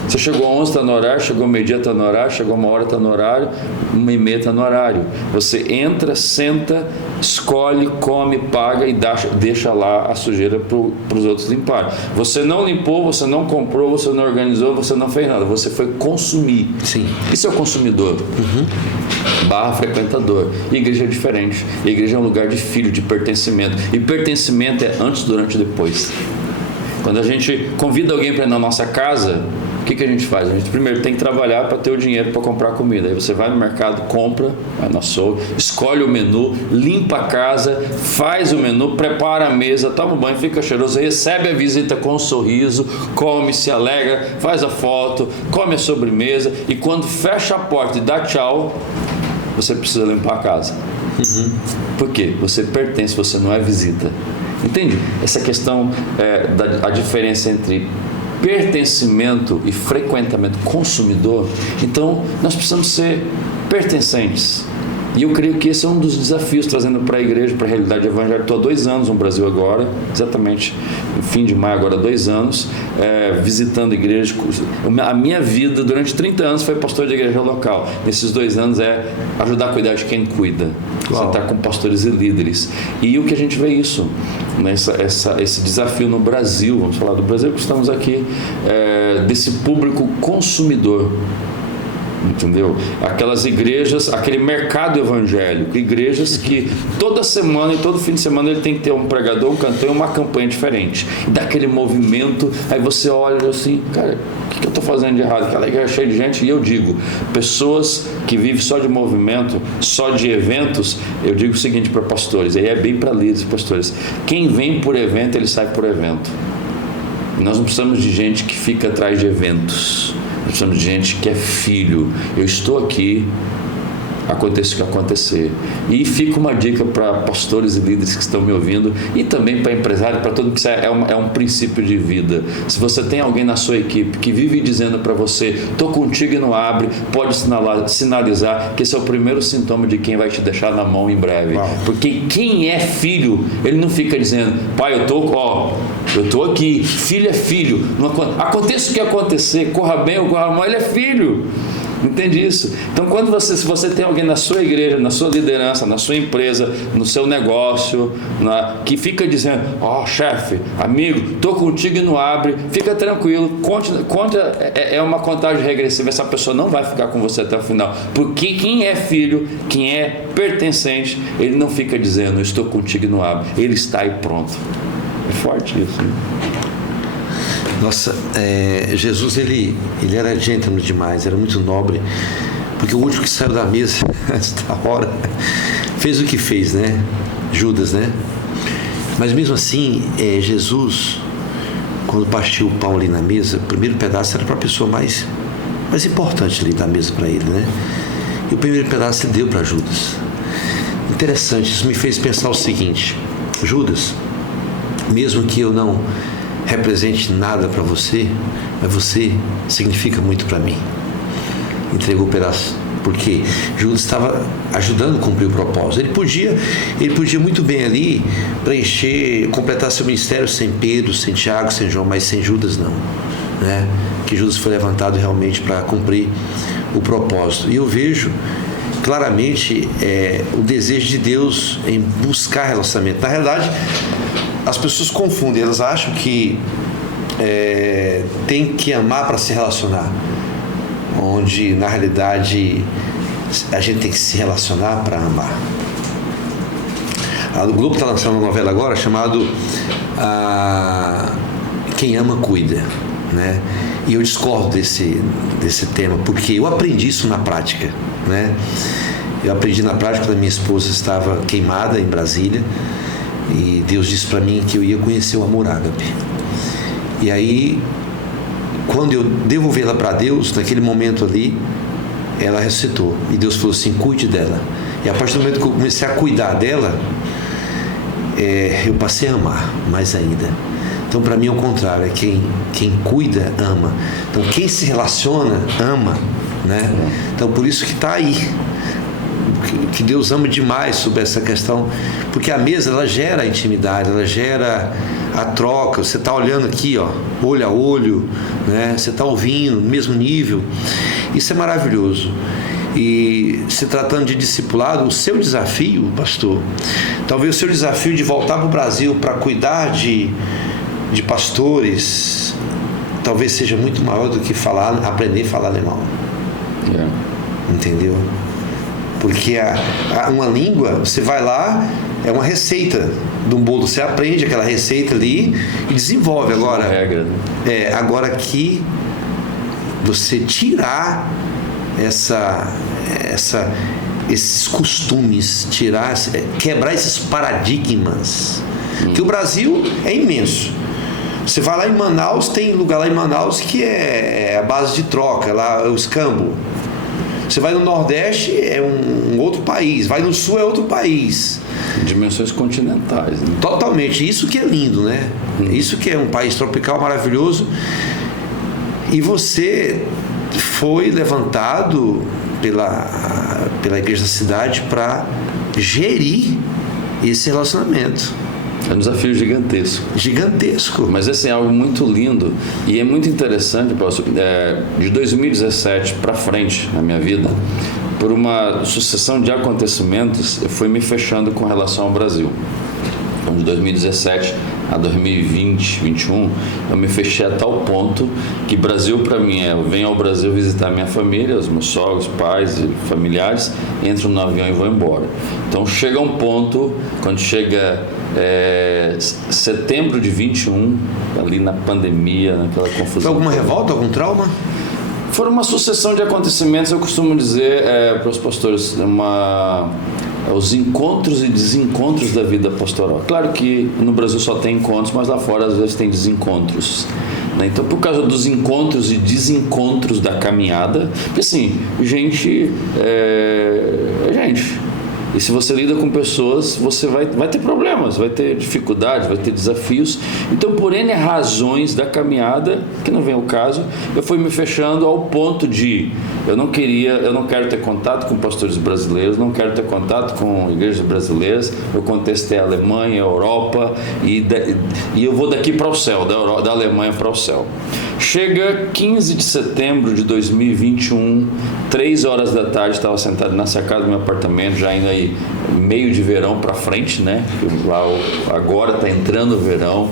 Você chegou às 11, está no horário, chegou ao meio-dia, está no horário, chegou a 1h, está no horário, 1h30 está no horário. Você entra, senta, escolhe, come, paga e deixa lá a sujeira para os outros limparem. Você não limpou, você não comprou, você não organizou, você não fez nada. Você foi consumir. Sim. Isso é o consumidor. / frequentador. E igreja é diferente. A igreja é um lugar de filho, de pertencimento. E pertencimento é antes, durante e depois. Quando a gente convida alguém para ir na nossa casa, o que a gente faz? A gente primeiro tem que trabalhar para ter o dinheiro para comprar comida. Aí você vai no mercado, compra, vai no açougue, escolhe o menu, limpa a casa, faz o menu, prepara a mesa, toma um banho, fica cheiroso, recebe a visita com um sorriso, come, se alegra, faz a foto, come a sobremesa, e quando fecha a porta e dá tchau, você precisa limpar a casa. Por quê? Você pertence, você não é visita. Entende? Essa questão da diferença entre pertencimento e frequentamento consumidor. Então nós precisamos ser pertencentes, e eu creio que esse é um dos desafios, trazendo para a igreja, para a realidade evangélica. Estou há 2 anos no Brasil agora, exatamente no fim de maio, agora 2 anos, visitando igrejas. A minha vida durante 30 anos foi pastor de igreja local. Nesses 2 anos é ajudar a cuidar de quem cuida. Você está com pastores e líderes. E o que a gente vê isso, né? Esse desafio no Brasil, vamos falar do Brasil, que estamos aqui, desse público consumidor. Entendeu? Aquelas igrejas, aquele mercado evangélico, igrejas que toda semana e todo fim de semana ele tem que ter um pregador, um cantor e uma campanha diferente. E daquele movimento, aí você olha assim, cara, o que eu estou fazendo de errado? Aquela igreja é cheia de gente. E eu digo, pessoas que vivem só de movimento, só de eventos, eu digo o seguinte para pastores, aí é bem para líderes e pastores: quem vem por evento, ele sai por evento. Nós não precisamos de gente que fica atrás de eventos. Nós precisamos de gente que é filho. Eu estou aqui, aconteça o que acontecer. E fica uma dica para pastores e líderes que estão me ouvindo, e também para empresários, para todo mundo, que é um princípio de vida. Se você tem alguém na sua equipe que vive dizendo para você, estou contigo e não abre, pode sinalizar que esse é o primeiro sintoma de quem vai te deixar na mão em breve. Uau. Porque quem é filho, ele não fica dizendo, pai, eu estou aqui, filho é filho, aconteça o que acontecer, corra bem ou corra mal, ele é filho. Entende isso? Então, se você tem alguém na sua igreja, na sua liderança, na sua empresa, no seu negócio, que fica dizendo, chefe, amigo, tô contigo e não abre, fica tranquilo, é uma contagem regressiva, essa pessoa não vai ficar com você até o final, porque quem é filho, quem é pertencente, ele não fica dizendo, estou contigo e não abre, ele está aí pronto. É forte isso, né? Nossa, Jesus, ele era gentleman demais, era muito nobre, porque o último que saiu da mesa, nesta hora, fez o que fez, né? Judas, né? Mas mesmo assim, Jesus, quando partiu o pão ali na mesa, o primeiro pedaço era para a pessoa mais importante ali da mesa para ele, né? E o primeiro pedaço ele deu para Judas. Interessante, isso me fez pensar o seguinte: Judas, mesmo que eu não represente nada para você, mas você significa muito para mim. Entregou o pedaço, porque Judas estava ajudando a cumprir o propósito. Ele podia muito bem ali preencher, completar seu ministério sem Pedro, sem Tiago, sem João, mas sem Judas não, né? Que Judas foi levantado realmente para cumprir o propósito. E eu vejo claramente o desejo de Deus em buscar relacionamento. Na realidade, as pessoas confundem, elas acham que tem que amar para se relacionar, onde na realidade a gente tem que se relacionar para amar. O Globo está lançando uma novela agora chamada Quem Ama Cuida, né? E eu discordo desse tema, porque eu aprendi isso na prática, né? Eu aprendi na prática quando a minha esposa estava queimada em Brasília, e Deus disse para mim que eu ia conhecer o amor ágape. E aí, quando eu devolvi ela para Deus, naquele momento ali, ela ressuscitou. E Deus falou assim: cuide dela. E a partir do momento que eu comecei a cuidar dela, eu passei a amar mais ainda. Então, para mim, é o contrário: é quem cuida, ama. Então, quem se relaciona, ama, né? Então, por isso que está aí. Que Deus ama demais sobre essa questão, porque a mesa ela gera a intimidade, ela gera a troca. Você está olhando aqui, olho a olho, né? Você está ouvindo no mesmo nível. Isso é maravilhoso. E se tratando de discipulado, o seu desafio, pastor, talvez o seu desafio de voltar para o Brasil para cuidar de pastores, talvez seja muito maior do que aprender a falar alemão. Entendeu? Porque uma língua, você vai lá, é uma receita de um bolo, você aprende aquela receita ali e desenvolve. Agora, regra, né? Agora aqui, você tirar esses costumes, quebrar esses paradigmas, que o Brasil é imenso. Você vai lá em Manaus, tem lugar lá em Manaus que é a base de troca, lá é o escambo. Você vai no Nordeste, é um outro país. Vai no Sul, é outro país. Dimensões continentais, né? Totalmente. Isso que é lindo, né? Isso que é um país tropical maravilhoso. E você foi levantado pela Igreja da Cidade para gerir esse relacionamento. É um desafio gigantesco. Gigantesco. Mas assim, é algo muito lindo e é muito interessante, de 2017 para frente na minha vida, por uma sucessão de acontecimentos, eu fui me fechando com relação ao Brasil. Então, de 2017 a 2020, 2021, eu me fechei a tal ponto que Brasil para mim eu venho ao Brasil visitar minha família, os meus sogros, pais e familiares, entro no avião e vou embora. Então chega um ponto, quando chega setembro de 21, ali na pandemia, naquela confusão. Foi alguma revolta, algum trauma? Foram uma sucessão de acontecimentos, eu costumo dizer para os pastores, os encontros e desencontros da vida pastoral. Claro que no Brasil só tem encontros, mas lá fora às vezes tem desencontros, né? Então, por causa dos encontros e desencontros da caminhada, porque assim, gente é gente. E se você lida com pessoas, você vai ter problemas, vai ter dificuldades, vai ter desafios. Então, por N razões da caminhada, que não vem ao caso, eu fui me fechando ao ponto de eu não quero ter contato com pastores brasileiros, não quero ter contato com igrejas brasileiras. Meu contexto é a Alemanha, a Europa, e eu vou daqui para o céu, da Alemanha para o céu. Chega 15 de setembro de 2021, 3 horas da tarde, estava sentado na sacada do meu apartamento, já indo aí meio de verão para frente, né? Agora está entrando o verão.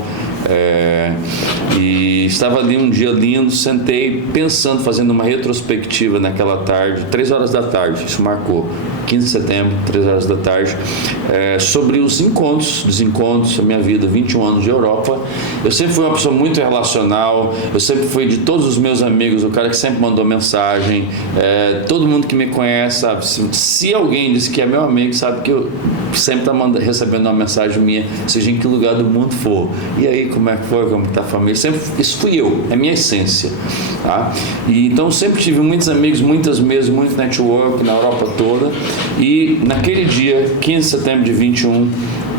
E estava ali um dia lindo, sentei pensando, fazendo uma retrospectiva naquela tarde, 3 horas da tarde, isso marcou 15 de setembro, 3 horas da tarde, sobre os desencontros da minha vida, 21 anos de Europa. Eu sempre fui uma pessoa muito relacional, eu sempre fui, de todos os meus amigos, o cara que sempre mandou mensagem, todo mundo que me conhece sabe, se alguém disse que é meu amigo, sabe que eu sempre está recebendo uma mensagem minha, seja em que lugar do mundo for. E aí, como é que foi, como está a família? Sempre, isso fui eu, é minha essência, tá? E então sempre tive muitos amigos, muitas mesas, muito network na Europa toda. E naquele dia, 15 de setembro de 21,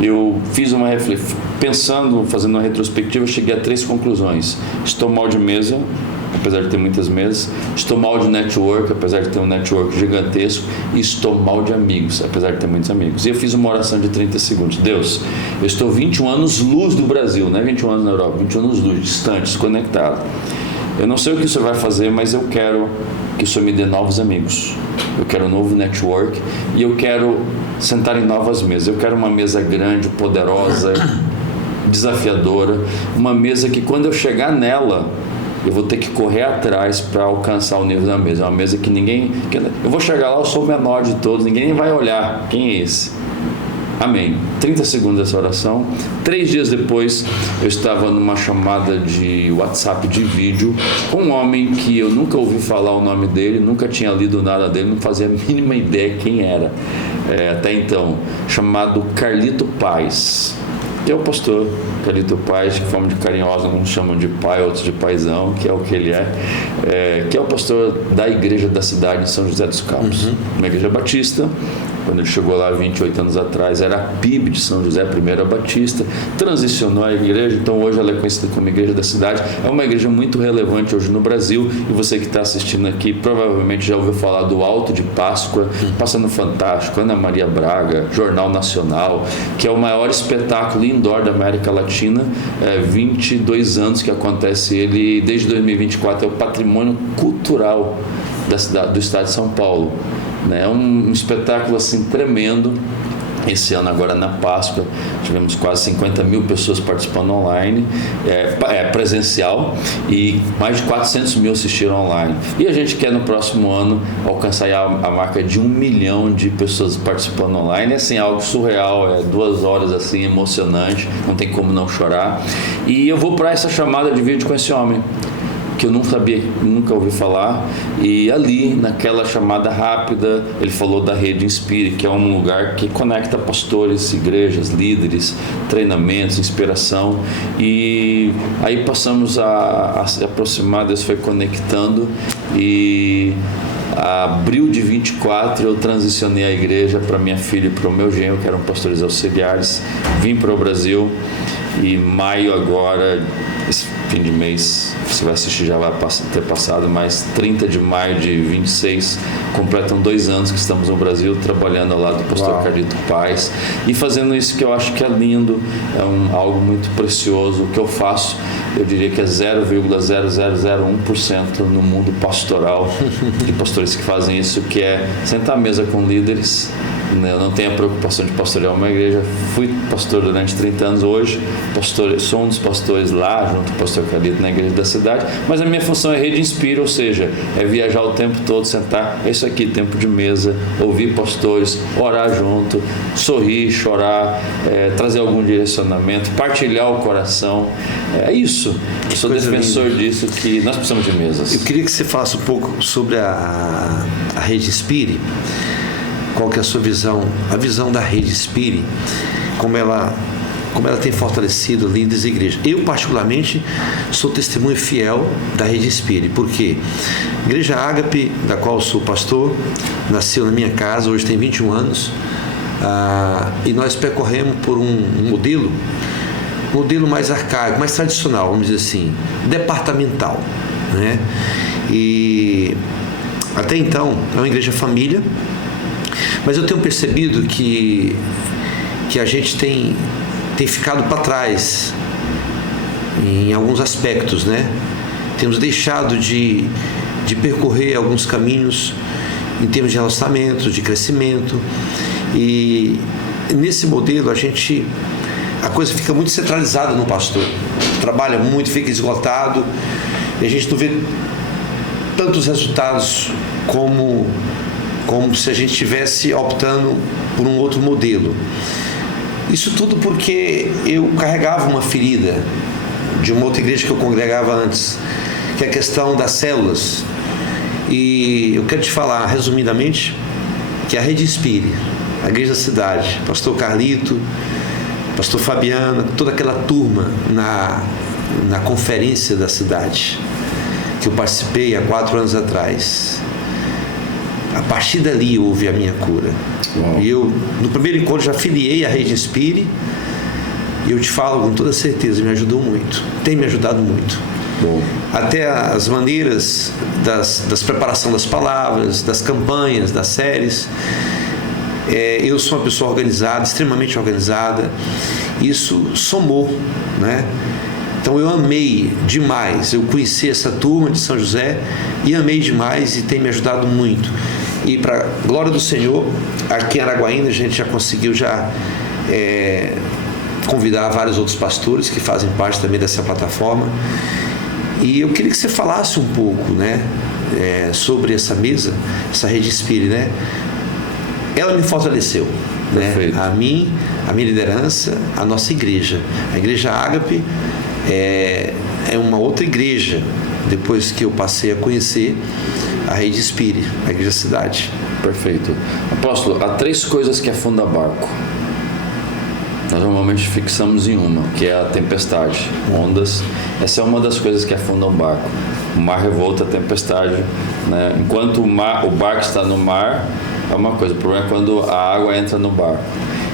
eu fiz uma reflexão, pensando, fazendo uma retrospectiva, eu cheguei a 3 conclusões. Estou mal de mesa, apesar de ter muitas mesas. Estou mal de network, apesar de ter um network gigantesco. E estou mal de amigos, apesar de ter muitos amigos. E eu fiz uma oração de 30 segundos. Deus, eu estou 21 anos luz do Brasil, não é 21 anos na Europa, 21 anos luz, distante, desconectado. Eu não sei o que o Senhor vai fazer, mas eu quero que o Senhor me dê novos amigos. Eu quero um novo network e eu quero sentar em novas mesas. Eu quero uma mesa grande, poderosa, desafiadora, uma mesa que quando eu chegar nela, eu vou ter que correr atrás para alcançar o nível da mesa. É uma mesa que ninguém... Eu vou chegar lá, eu sou o menor de todos, ninguém vai olhar. Quem é esse? Amém. 30 segundos dessa oração. 3 dias depois, eu estava numa chamada de WhatsApp de vídeo com um homem que eu nunca ouvi falar o nome dele, nunca tinha lido nada dele, não fazia a mínima ideia quem era até então, chamado Carlito Paz. Que é o pastor Carlito Paz, de forma de carinhosa, uns chamam de pai, outros de paizão, que é o que ele que é o pastor da igreja da cidade de São José dos Campos, uma igreja batista. Quando ele chegou lá 28 anos atrás, era a PIB de São José, a primeira batista, transicionou a igreja, então hoje ela é conhecida como igreja da cidade. É uma igreja muito relevante hoje no Brasil, e você que está assistindo aqui provavelmente já ouviu falar do Alto de Páscoa, Passando Fantástico, Ana Maria Braga, Jornal Nacional, que é o maior espetáculo indoor da América Latina, 22 anos que acontece ele, desde 2024 é o patrimônio cultural do estado de São Paulo. É um espetáculo assim tremendo. Esse ano agora na Páscoa tivemos quase 50 mil pessoas participando online, presencial, e mais de 400 mil assistiram online. E a gente quer no próximo ano alcançar a marca de 1 milhão de pessoas participando online. É assim, algo surreal, 2 horas assim, emocionante, não tem como não chorar. E eu vou para essa chamada de vídeo com esse homem que eu nunca ouvi falar, e ali, naquela chamada rápida, ele falou da Rede Inspire, que é um lugar que conecta pastores, igrejas, líderes, treinamentos, inspiração, e aí passamos a se aproximar, Deus foi conectando, e abril de 24 eu transicionei a igreja para minha filha e para o meu genro, que eram pastores auxiliares, vim para o Brasil, e maio agora, esse fim de mês, você vai assistir, já vai ter passado, mas 30 de maio de 26, completam 2 anos que estamos no Brasil, trabalhando ao lado do pastor Carlito Paz, e fazendo isso que eu acho que é lindo, algo muito precioso. O que eu faço, eu diria que é 0,0001% no mundo pastoral, de pastores que fazem isso, que é sentar à mesa com líderes. Eu não tenho a preocupação de pastorear uma igreja, fui pastor durante 30 anos, hoje sou um dos pastores lá, junto com o pastor Carlito, na igreja da cidade, mas a minha função é Rede Inspira, ou seja, é viajar o tempo todo, sentar, é isso aqui, tempo de mesa, ouvir pastores, orar junto, sorrir, chorar, trazer algum direcionamento, partilhar o coração, é isso, eu sou defensor disso, que nós precisamos de mesas. Eu queria que você falasse um pouco sobre a Rede Inspire. Qual que é a sua visão, a visão da Rede Inspire, como ela tem fortalecido líderes e igrejas. Eu, particularmente, sou testemunho fiel da Rede Inspire, porque a Igreja Ágape, da qual sou pastor, nasceu na minha casa, hoje tem 21 anos, e nós percorremos por um modelo mais arcaico, mais tradicional, vamos dizer assim, departamental, né? E até então é uma igreja família, mas eu tenho percebido que a gente tem ficado para trás em alguns aspectos, né? temos deixado de percorrer alguns caminhos em termos de relacionamento, de crescimento, e nesse modelo a coisa fica muito centralizada no pastor, trabalha muito, fica esgotado, e a gente não vê tantos resultados como se a gente estivesse optando por um outro modelo. Isso tudo porque eu carregava uma ferida de uma outra igreja que eu congregava antes, que é a questão das células. E eu quero te falar, resumidamente, que a Rede Inspire, a igreja da cidade, pastor Carlito, pastor Fabiano, toda aquela turma na conferência da cidade, que eu participei há 4 anos atrás, a partir dali houve a minha cura. E eu, no primeiro encontro, já filiei a Rede Inspire, e eu te falo com toda certeza, me ajudou muito, tem me ajudado muito. Bom. Até as maneiras das preparação das palavras, das campanhas, das séries. Eu sou uma pessoa organizada, extremamente organizada, isso somou, né? Então eu amei demais, eu conheci essa turma de São José e amei demais e tem me ajudado muito. E para glória do Senhor, aqui em Araguaína a gente já conseguiu convidar vários outros pastores que fazem parte também dessa plataforma. E eu queria que você falasse um pouco, né, sobre essa mesa, essa Rede Inspire, né? Ela me fortaleceu, né? A minha liderança, a nossa igreja. A igreja Ágape é uma outra igreja, depois que eu passei a conhecer a Rede Inspire, a igreja cidade. Perfeito. Apóstolo, há 3 coisas que afundam barco. Nós normalmente fixamos em uma, que é a tempestade, ondas. Essa é uma das coisas que afundam o barco. O mar revolta, a tempestade, né? Enquanto o barco está no mar, é uma coisa. O problema é quando a água entra no barco.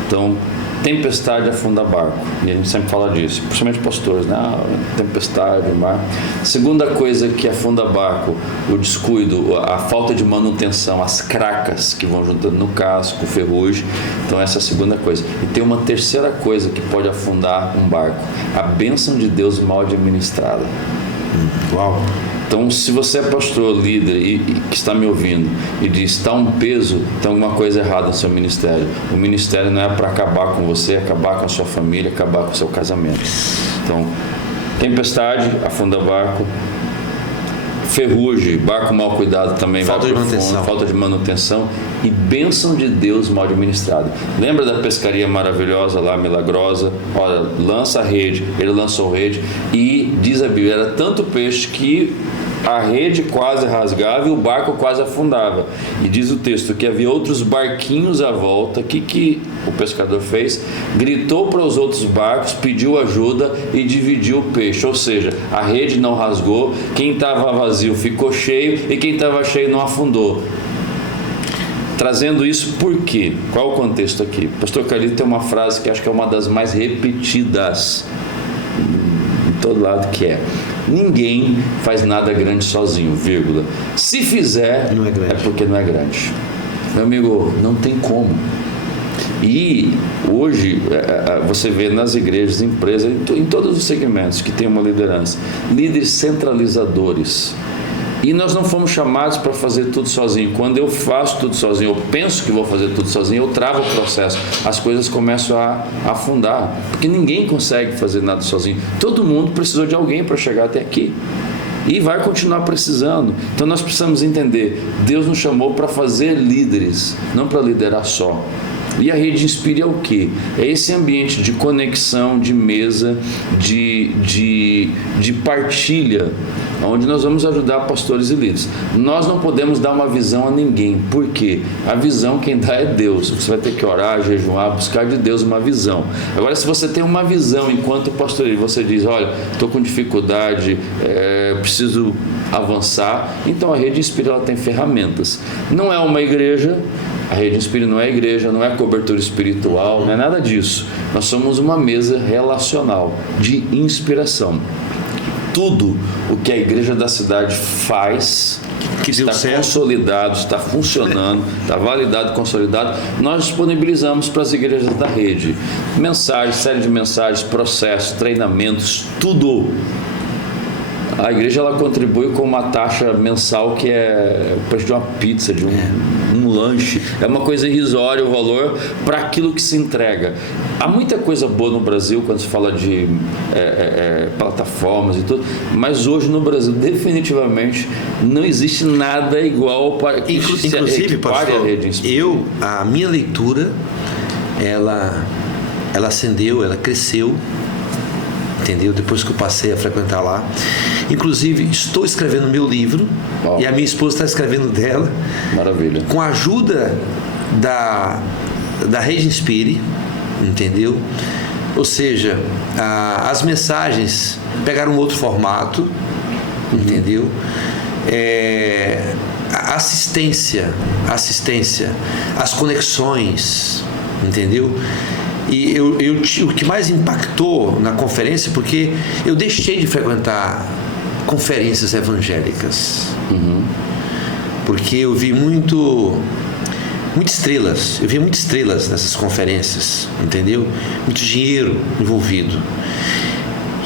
Então, tempestade afunda barco. E a gente sempre fala disso, principalmente pastores, né? Tempestade, mar. Segunda coisa que afunda barco, o descuido, a falta de manutenção, as cracas que vão juntando no casco, o ferrugem. Então essa é a segunda coisa. E tem uma terceira coisa que pode afundar um barco, a bênção de Deus mal administrada. Uau! Então, se você é pastor, líder e que está me ouvindo e diz está um peso, tem alguma coisa errada no seu ministério. O ministério não é para acabar com você, acabar com a sua família, acabar com o seu casamento. Então, tempestade, afunda barco. Ferrugem, barco mal cuidado também, falta de manutenção e bênção de Deus mal administrada. Lembra da pescaria maravilhosa lá, milagrosa? Olha, lança a rede, ele lançou a rede e diz a Bíblia, era tanto peixe que a rede quase rasgava e o barco quase afundava. E diz o texto que havia outros barquinhos à volta. O que o pescador fez? Gritou para os outros barcos, pediu ajuda e dividiu o peixe. Ou seja, a rede não rasgou, quem estava vazio ficou cheio e quem estava cheio não afundou. Trazendo isso por quê? Qual o contexto aqui? O pastor Carlito tem uma frase que acho que é uma das mais repetidas em todo lado, que é: ninguém faz nada grande sozinho, vírgula. Se fizer, é porque não é grande. Meu amigo, não tem como. E hoje você vê nas igrejas, empresas, em todos os segmentos que tem uma liderança, líderes centralizadores. E nós não fomos chamados para fazer tudo sozinho. Quando eu faço tudo sozinho, eu penso que vou fazer tudo sozinho, eu travo o processo. As coisas começam a afundar, porque ninguém consegue fazer nada sozinho. Todo mundo precisou de alguém para chegar até aqui. E vai continuar precisando. Então nós precisamos entender, Deus nos chamou para fazer líderes, não para liderar só. E a Rede Inspire é o quê? É esse ambiente de conexão, de mesa, de partilha, onde nós vamos ajudar pastores e líderes. Nós não podemos dar uma visão a ninguém. Por quê? A visão quem dá é Deus. Você vai ter que orar, jejuar, buscar de Deus uma visão. Agora, se você tem uma visão enquanto pastor e você diz, olha, estou com dificuldade, preciso avançar, então a Rede Inspire ela tem ferramentas. Não é uma igreja. A Rede Inspire não é igreja, não é cobertura espiritual, não é nada disso. Nós somos uma mesa relacional de inspiração. Tudo o que a igreja da cidade faz, que está consolidado, está funcionando, está validado, consolidado, nós disponibilizamos para as igrejas da rede. Mensagens, série de mensagens, processos, treinamentos, tudo. A igreja ela contribui com uma taxa mensal que é o preço de uma pizza, de um lanche. É uma coisa irrisória o valor para aquilo que se entrega. Há muita coisa boa no Brasil quando se fala de plataformas e tudo, mas hoje no Brasil definitivamente não existe nada igual para que inclusive, pastor, a minha leitura ela ascendeu, ela cresceu, entendeu? Depois que eu passei a frequentar lá. Inclusive, estou escrevendo meu livro. Uau. E a minha esposa está escrevendo dela. Maravilha. Com a ajuda da Rede Inspire, entendeu? Ou seja, as mensagens pegaram outro formato, entendeu? A assistência, as conexões, entendeu? E o que mais impactou na conferência, porque eu deixei de frequentar conferências evangélicas, porque eu vi muitas estrelas nessas conferências, entendeu? Muito dinheiro envolvido.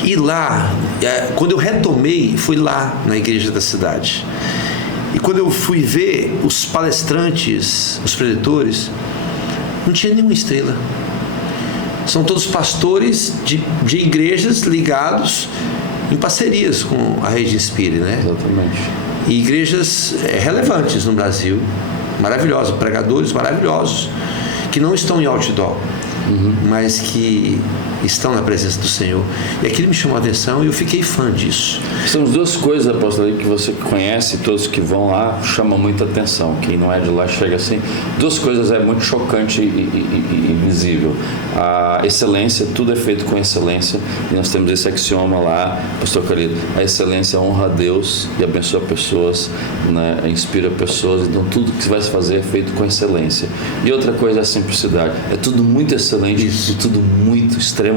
E lá, quando eu retomei, fui lá na igreja da cidade. E quando eu fui ver os palestrantes, os preletores, não tinha nenhuma estrela. São todos pastores de igrejas ligados em parcerias com a Rede Inspire, né? Exatamente. E igrejas relevantes no Brasil, maravilhosas, pregadores maravilhosos, que não estão em outdoor, mas que estão na presença do Senhor. E aquilo me chamou a atenção e eu fiquei fã disso. São duas coisas, apóstolo, que você conhece, todos que vão lá chamam muita atenção. Quem não é de lá chega assim. Duas coisas é muito chocante e visível. A excelência, tudo é feito com excelência. E nós temos esse axioma lá, pastor querido. A excelência honra a Deus e abençoa pessoas, né? Inspira pessoas. Então tudo que vai se fazer é feito com excelência. E outra coisa é a simplicidade. É tudo muito excelente e tudo muito extremamente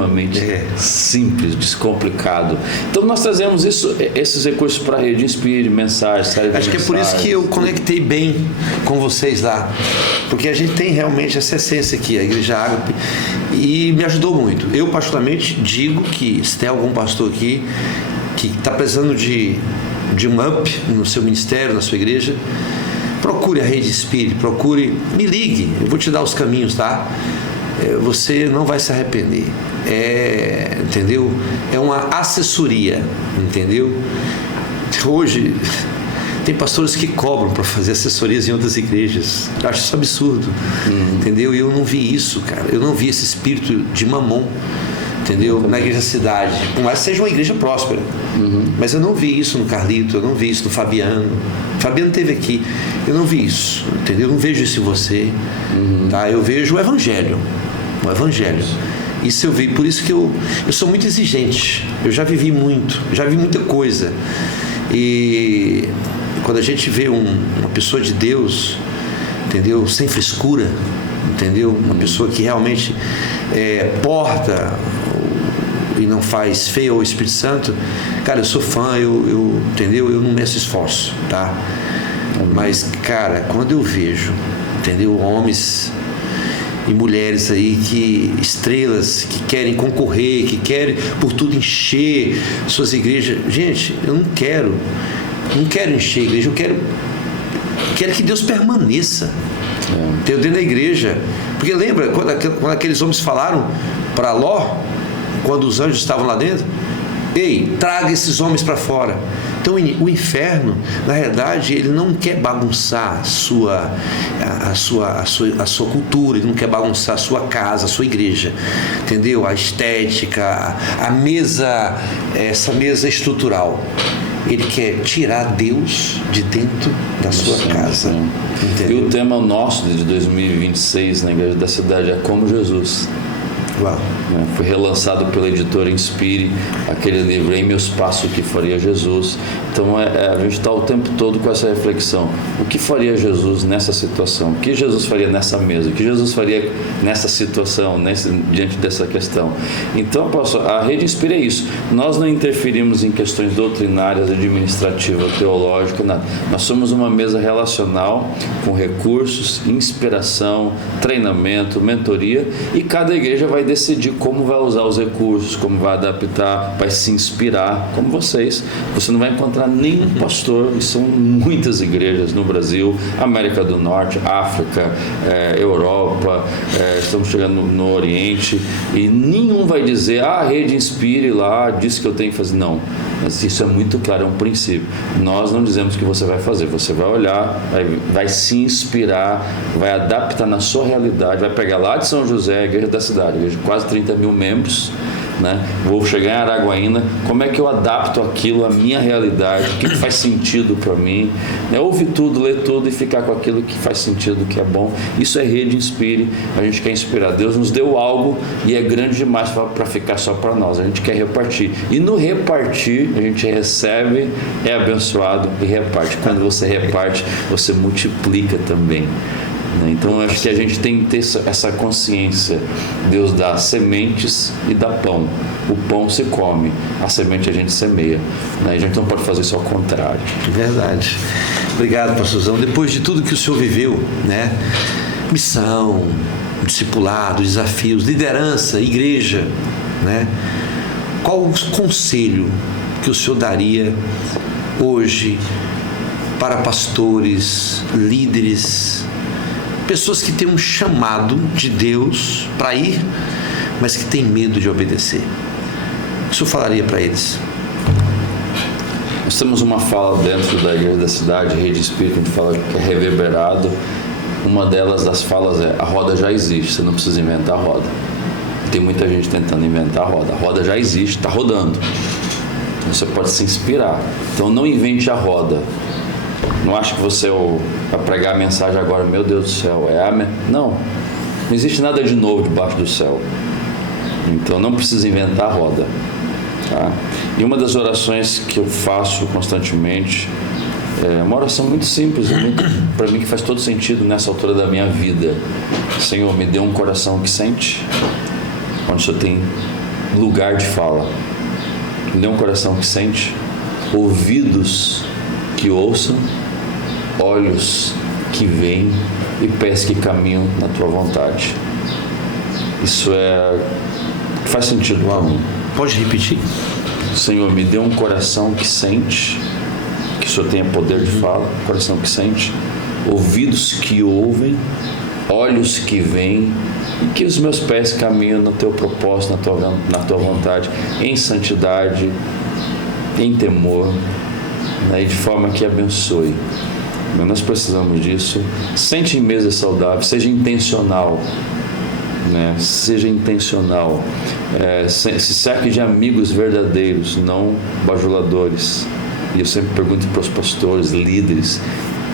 simples, descomplicado. Então nós trazemos esses recursos para a Rede Inspire, mensagens, série de Acho que é por isso que eu conectei bem com vocês lá, porque a gente tem realmente essa essência aqui, a Igreja Ágape, e me ajudou muito. Eu particularmente digo que se tem algum pastor aqui que está precisando de um up no seu ministério, na sua igreja, procure a Rede Inspire, me ligue, eu vou te dar os caminhos, tá? Você não vai se arrepender. Entendeu? É uma assessoria, entendeu? Hoje tem pastores que cobram para fazer assessorias em outras igrejas. Eu acho isso absurdo, entendeu? E eu não vi isso, cara. Eu não vi esse espírito de mamon, entendeu? Na igreja da cidade, por mais que seja uma igreja próspera, mas eu não vi isso no Carlito, eu não vi isso no Fabiano. Fabiano esteve aqui, eu não vi isso, entendeu? Eu não vejo isso em você, tá? Eu vejo o Evangelho. Isso eu vi, por isso que eu sou muito exigente. Eu já vivi muito, já vi muita coisa. E quando a gente vê uma pessoa de Deus, entendeu? Sem frescura, entendeu? Uma pessoa que realmente porta e não faz feio ao Espírito Santo, cara, eu sou fã, entendeu? Eu não meço esforço, tá? Mas, cara, quando eu vejo, entendeu? Homens e mulheres aí, estrelas que querem concorrer, que querem por tudo encher suas igrejas. Gente, eu não quero encher a igreja, eu quero que Deus permaneça dentro da igreja. Porque lembra quando aqueles homens falaram para Ló, quando os anjos estavam lá dentro? Ei, traga esses homens para fora. Então o inferno, na realidade, ele não quer bagunçar a sua cultura, ele não quer bagunçar a sua casa, a sua igreja, entendeu? A estética, essa mesa estrutural. Ele quer tirar Deus de dentro da sua casa. E o tema nosso de 2026 na Igreja da Cidade é Como Jesus. Uau. Foi relançado pela editora Inspire, aquele livro Em Meus Passos, o que faria Jesus. Então a gente está o tempo todo com essa reflexão: o que faria Jesus nessa situação? O que Jesus faria nessa mesa? O que Jesus faria nessa situação, diante dessa questão? Então, pastor, a Rede Inspire é isso. Nós não interferimos em questões doutrinárias, administrativas, teológicas, nada. Nós somos uma mesa relacional com recursos, inspiração, treinamento, mentoria, e cada igreja vai decidir como vai usar os recursos, como vai adaptar, vai se inspirar, como vocês. Você não vai encontrar nenhum pastor, e são muitas igrejas no Brasil, América do Norte, África, Europa, estamos chegando no Oriente, e nenhum vai dizer, a rede Inspire lá, disse que eu tenho que fazer. Não, mas isso é muito claro, é um princípio. Nós não dizemos o que você vai fazer, você vai olhar, vai se inspirar, vai adaptar na sua realidade, vai pegar lá de São José, a igreja da cidade, igreja de quase 30 mil membros, né? Vou chegar em Araguaína, como é que eu adapto aquilo à minha realidade, o que faz sentido para mim, né? Ouvir tudo, ler tudo e ficar com aquilo que faz sentido, que é bom. Isso é Rede Inspire, a gente quer inspirar. Deus nos deu algo e é grande demais para ficar só para nós, a gente quer repartir, e no repartir a gente recebe, é abençoado e reparte. Quando você reparte, você multiplica também. Então acho que a gente tem que ter essa consciência. Deus dá sementes e dá pão. O pão se come, a semente a gente semeia, né? A gente não pode fazer isso ao contrário. Verdade. Obrigado, pastorzão. Depois de tudo que o senhor viveu, né? Missão, discipulado, desafios, liderança, igreja, né? Qual o conselho que o senhor daria hoje para pastores, líderes, pessoas que têm um chamado de Deus para ir, mas que têm medo de obedecer? O que o senhor falaria para eles? Nós temos uma fala dentro da igreja da cidade, Rede Espírita, a gente fala que é reverberado. Uma das falas é: a roda já existe, você não precisa inventar a roda. Tem muita gente tentando inventar a roda já existe, está rodando. Você pode se inspirar. Então não invente a roda. Não acho que você vai pregar a mensagem agora, meu Deus do céu, não existe nada de novo debaixo do céu. Então não precisa inventar a roda, tá? E uma das orações que eu faço constantemente é uma oração muito simples, para mim, que faz todo sentido nessa altura da minha vida. Senhor, me dê um coração que sente, onde o Senhor tem lugar de fala. Me dê um coração que sente, ouvidos que ouçam, olhos que veem e pés que caminham na tua vontade. Isso faz sentido para mim. Pode repetir? Senhor, me dê um coração que sente, que o Senhor tenha poder de fala, coração que sente, ouvidos que ouvem, olhos que veem, e que os meus pés caminham no teu propósito, na tua vontade, em santidade, em temor, né, e de forma que abençoe. Mas nós precisamos disso. Sente em mesa saudável, seja intencional, né? Seja intencional, se cerque de amigos verdadeiros, não bajuladores. E eu sempre pergunto para os pastores, líderes,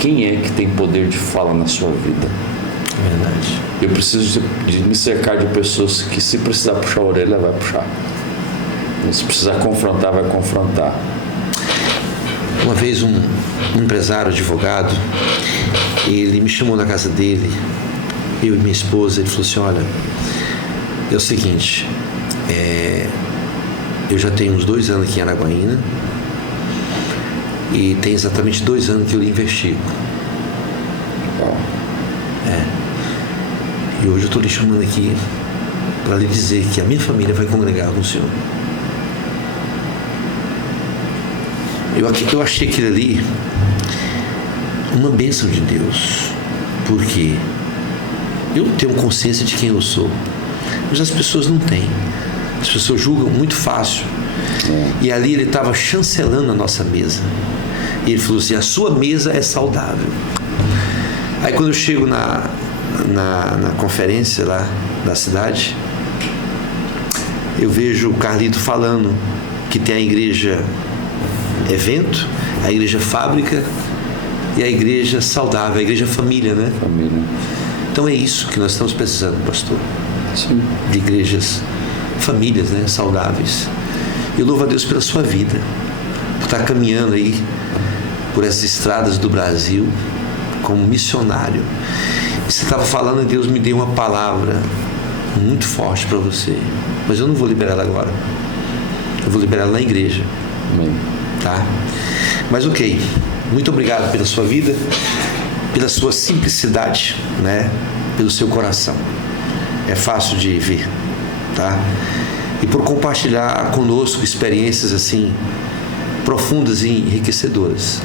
quem é que tem poder de fala na sua vida? Verdade. Eu preciso de me cercar de pessoas que, se precisar puxar a orelha, vai puxar. Se precisar confrontar, vai confrontar. Uma vez um empresário, advogado, ele me chamou na casa dele, eu e minha esposa. Ele falou assim: olha, é o seguinte, eu já tenho uns 2 anos aqui em Araguaína e tem exatamente 2 anos que eu lhe investigo. E hoje eu estou lhe chamando aqui para lhe dizer que a minha família vai congregar com o senhor. Eu achei aquilo ali uma bênção de Deus, porque eu tenho consciência de quem eu sou, mas as pessoas não têm. As pessoas julgam muito fácil. E ali ele estava chancelando a nossa mesa. E ele falou assim: a sua mesa é saudável. Aí quando eu chego na conferência lá da cidade, eu vejo o Carlito falando que tem a igreja evento, a igreja fábrica e a igreja saudável, a igreja família, né? Família. Então é isso que nós estamos precisando, pastor. Sim. De igrejas, famílias, né? Saudáveis. Eu louvo a Deus pela sua vida, por estar caminhando aí por essas estradas do Brasil como missionário. E você estava falando e Deus me deu uma palavra muito forte para você, mas eu não vou liberar ela agora. Eu vou liberar ela na igreja. Amém. Tá? Mas ok, muito obrigado pela sua vida, pela sua simplicidade, né? Pelo seu coração. É fácil de ver. tá? E por compartilhar conosco experiências assim profundas e enriquecedoras.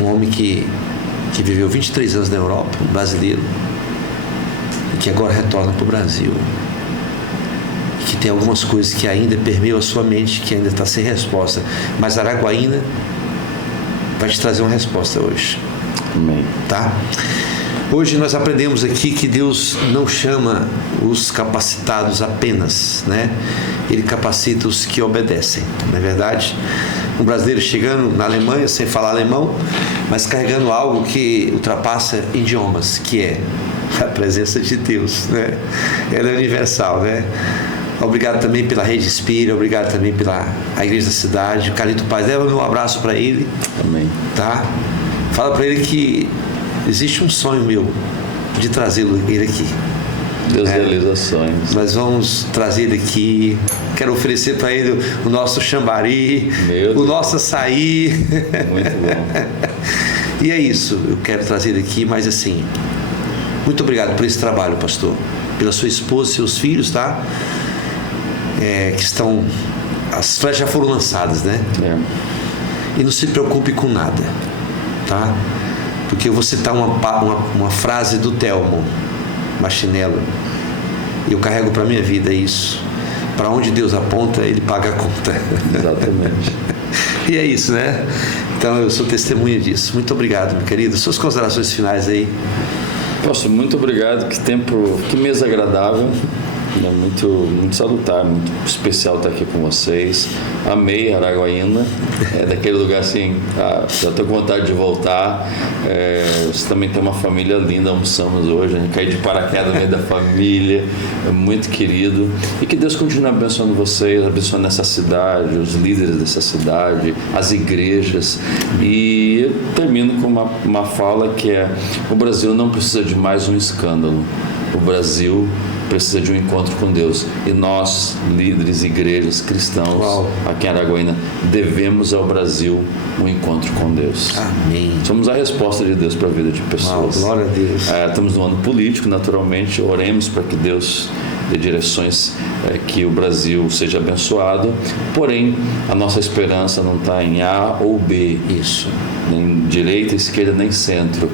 Um homem que viveu 23 anos na Europa, um brasileiro, e que agora retorna para o Brasil. E que tem algumas coisas que ainda permeiam a sua mente, que ainda está sem resposta. Mas Araguaína vai te trazer uma resposta hoje. Amém. Tá? Hoje nós aprendemos aqui que Deus não chama os capacitados apenas, né? Ele capacita os que obedecem, não é verdade? Um brasileiro chegando na Alemanha sem falar alemão, mas carregando algo que ultrapassa idiomas, que é a presença de Deus, né? Ela é universal, né? Obrigado também pela Rede Espírita, obrigado também pela Igreja da Cidade, o Carlito Paz. Leva um abraço para ele. Amém. Tá? Fala para ele que existe um sonho meu de trazê-lo ele aqui. Deus realiza sonhos. Nós vamos trazer ele aqui. Quero oferecer para ele o nosso chambari, o nosso açaí. Muito bom. E é isso, eu quero trazer ele aqui, mas assim, muito obrigado por esse trabalho, pastor. Pela sua esposa e seus filhos, tá? Que estão... As flechas já foram lançadas, né? E não se preocupe com nada, tá? Porque eu vou citar uma frase do Telmo Machinello, e eu carrego para a minha vida isso: para onde Deus aponta, Ele paga a conta. Exatamente. E é isso, né? Então eu sou testemunha disso. Muito obrigado, meu querido. Suas considerações finais aí. Poxa, muito obrigado. Que mesa agradável. É muito salutar, muito especial estar aqui com vocês. Amei Araguaína, daquele lugar assim, já estou com vontade de voltar. Você também tem uma família linda, almoçamos hoje, a gente caiu de paraquedas no meio da família, é muito querido. E que Deus continue abençoando vocês, abençoando essa cidade, os líderes dessa cidade, as igrejas. E eu termino com uma fala que é: o Brasil não precisa de mais um escândalo. O Brasil precisa de um encontro com Deus, e nós, líderes, igrejas, cristãos, aqui em Araguaína, devemos ao Brasil um encontro com Deus. Amém. Somos a resposta de Deus para a vida de pessoas. Glória a Deus. Estamos no ano político, naturalmente, oremos para que Deus dê direções, que o Brasil seja abençoado, porém a nossa esperança não está em A ou B, isso, nem direita, esquerda, nem centro.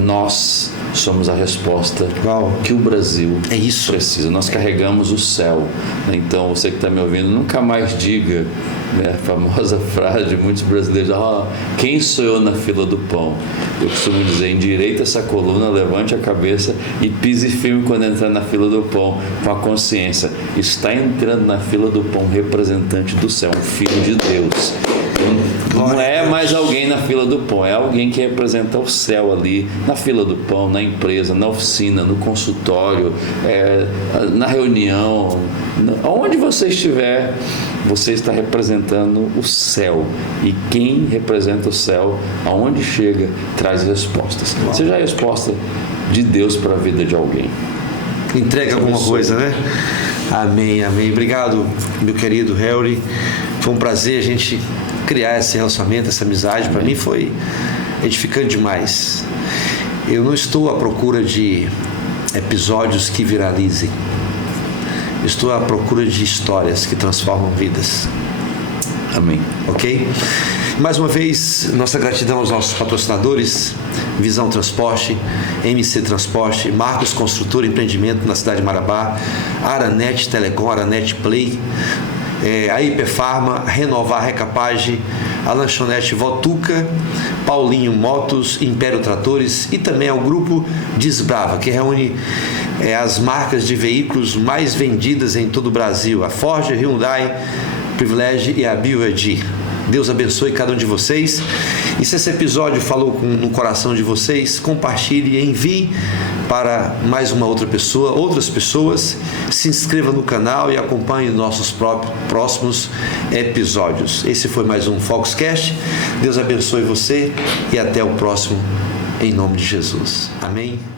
Nós somos a resposta que o Brasil precisa. Nós carregamos o céu. Então, você que está me ouvindo, nunca mais diga, né, a famosa frase de muitos brasileiros: quem sou eu na fila do pão? Eu costumo dizer: endireita essa coluna, levante a cabeça e pise firme quando entrar na fila do pão, com a consciência: está entrando na fila do pão um representante do céu, um filho de Deus. Não é mais alguém na fila do pão, é alguém que representa o céu ali, na fila do pão, na empresa, na oficina, no consultório, na reunião, onde você estiver, você está representando o céu. E quem representa o céu, aonde chega, traz respostas. Seja a resposta de Deus para a vida de alguém. Entrega alguma coisa, né? Amém, amém. Obrigado, meu querido Harry. Foi um prazer a gente criar esse relacionamento, essa amizade. Para mim foi edificante demais. Eu não estou à procura de episódios que viralizem. Eu estou à procura de histórias que transformam vidas. Amém. Ok? Mais uma vez, nossa gratidão aos nossos patrocinadores: Visão Transporte, MC Transporte, Marcos Construtor Empreendimento na cidade de Marabá, Aranet Telecom, Aranet Play, a IP Farma, Renovar Recapagem, a Lanchonete Votuca, Paulinho Motos, Império Tratores, e também ao grupo Desbrava, que reúne as marcas de veículos mais vendidas em todo o Brasil: a Ford, Hyundai, Privilege e a BYD. Deus abençoe cada um de vocês. E se esse episódio falou no coração de vocês, compartilhe e envie para mais uma outra pessoa, outras pessoas. Se inscreva no canal e acompanhe nossos próximos episódios. Esse foi mais um Foxcast. Deus abençoe você e até o próximo, em nome de Jesus. Amém.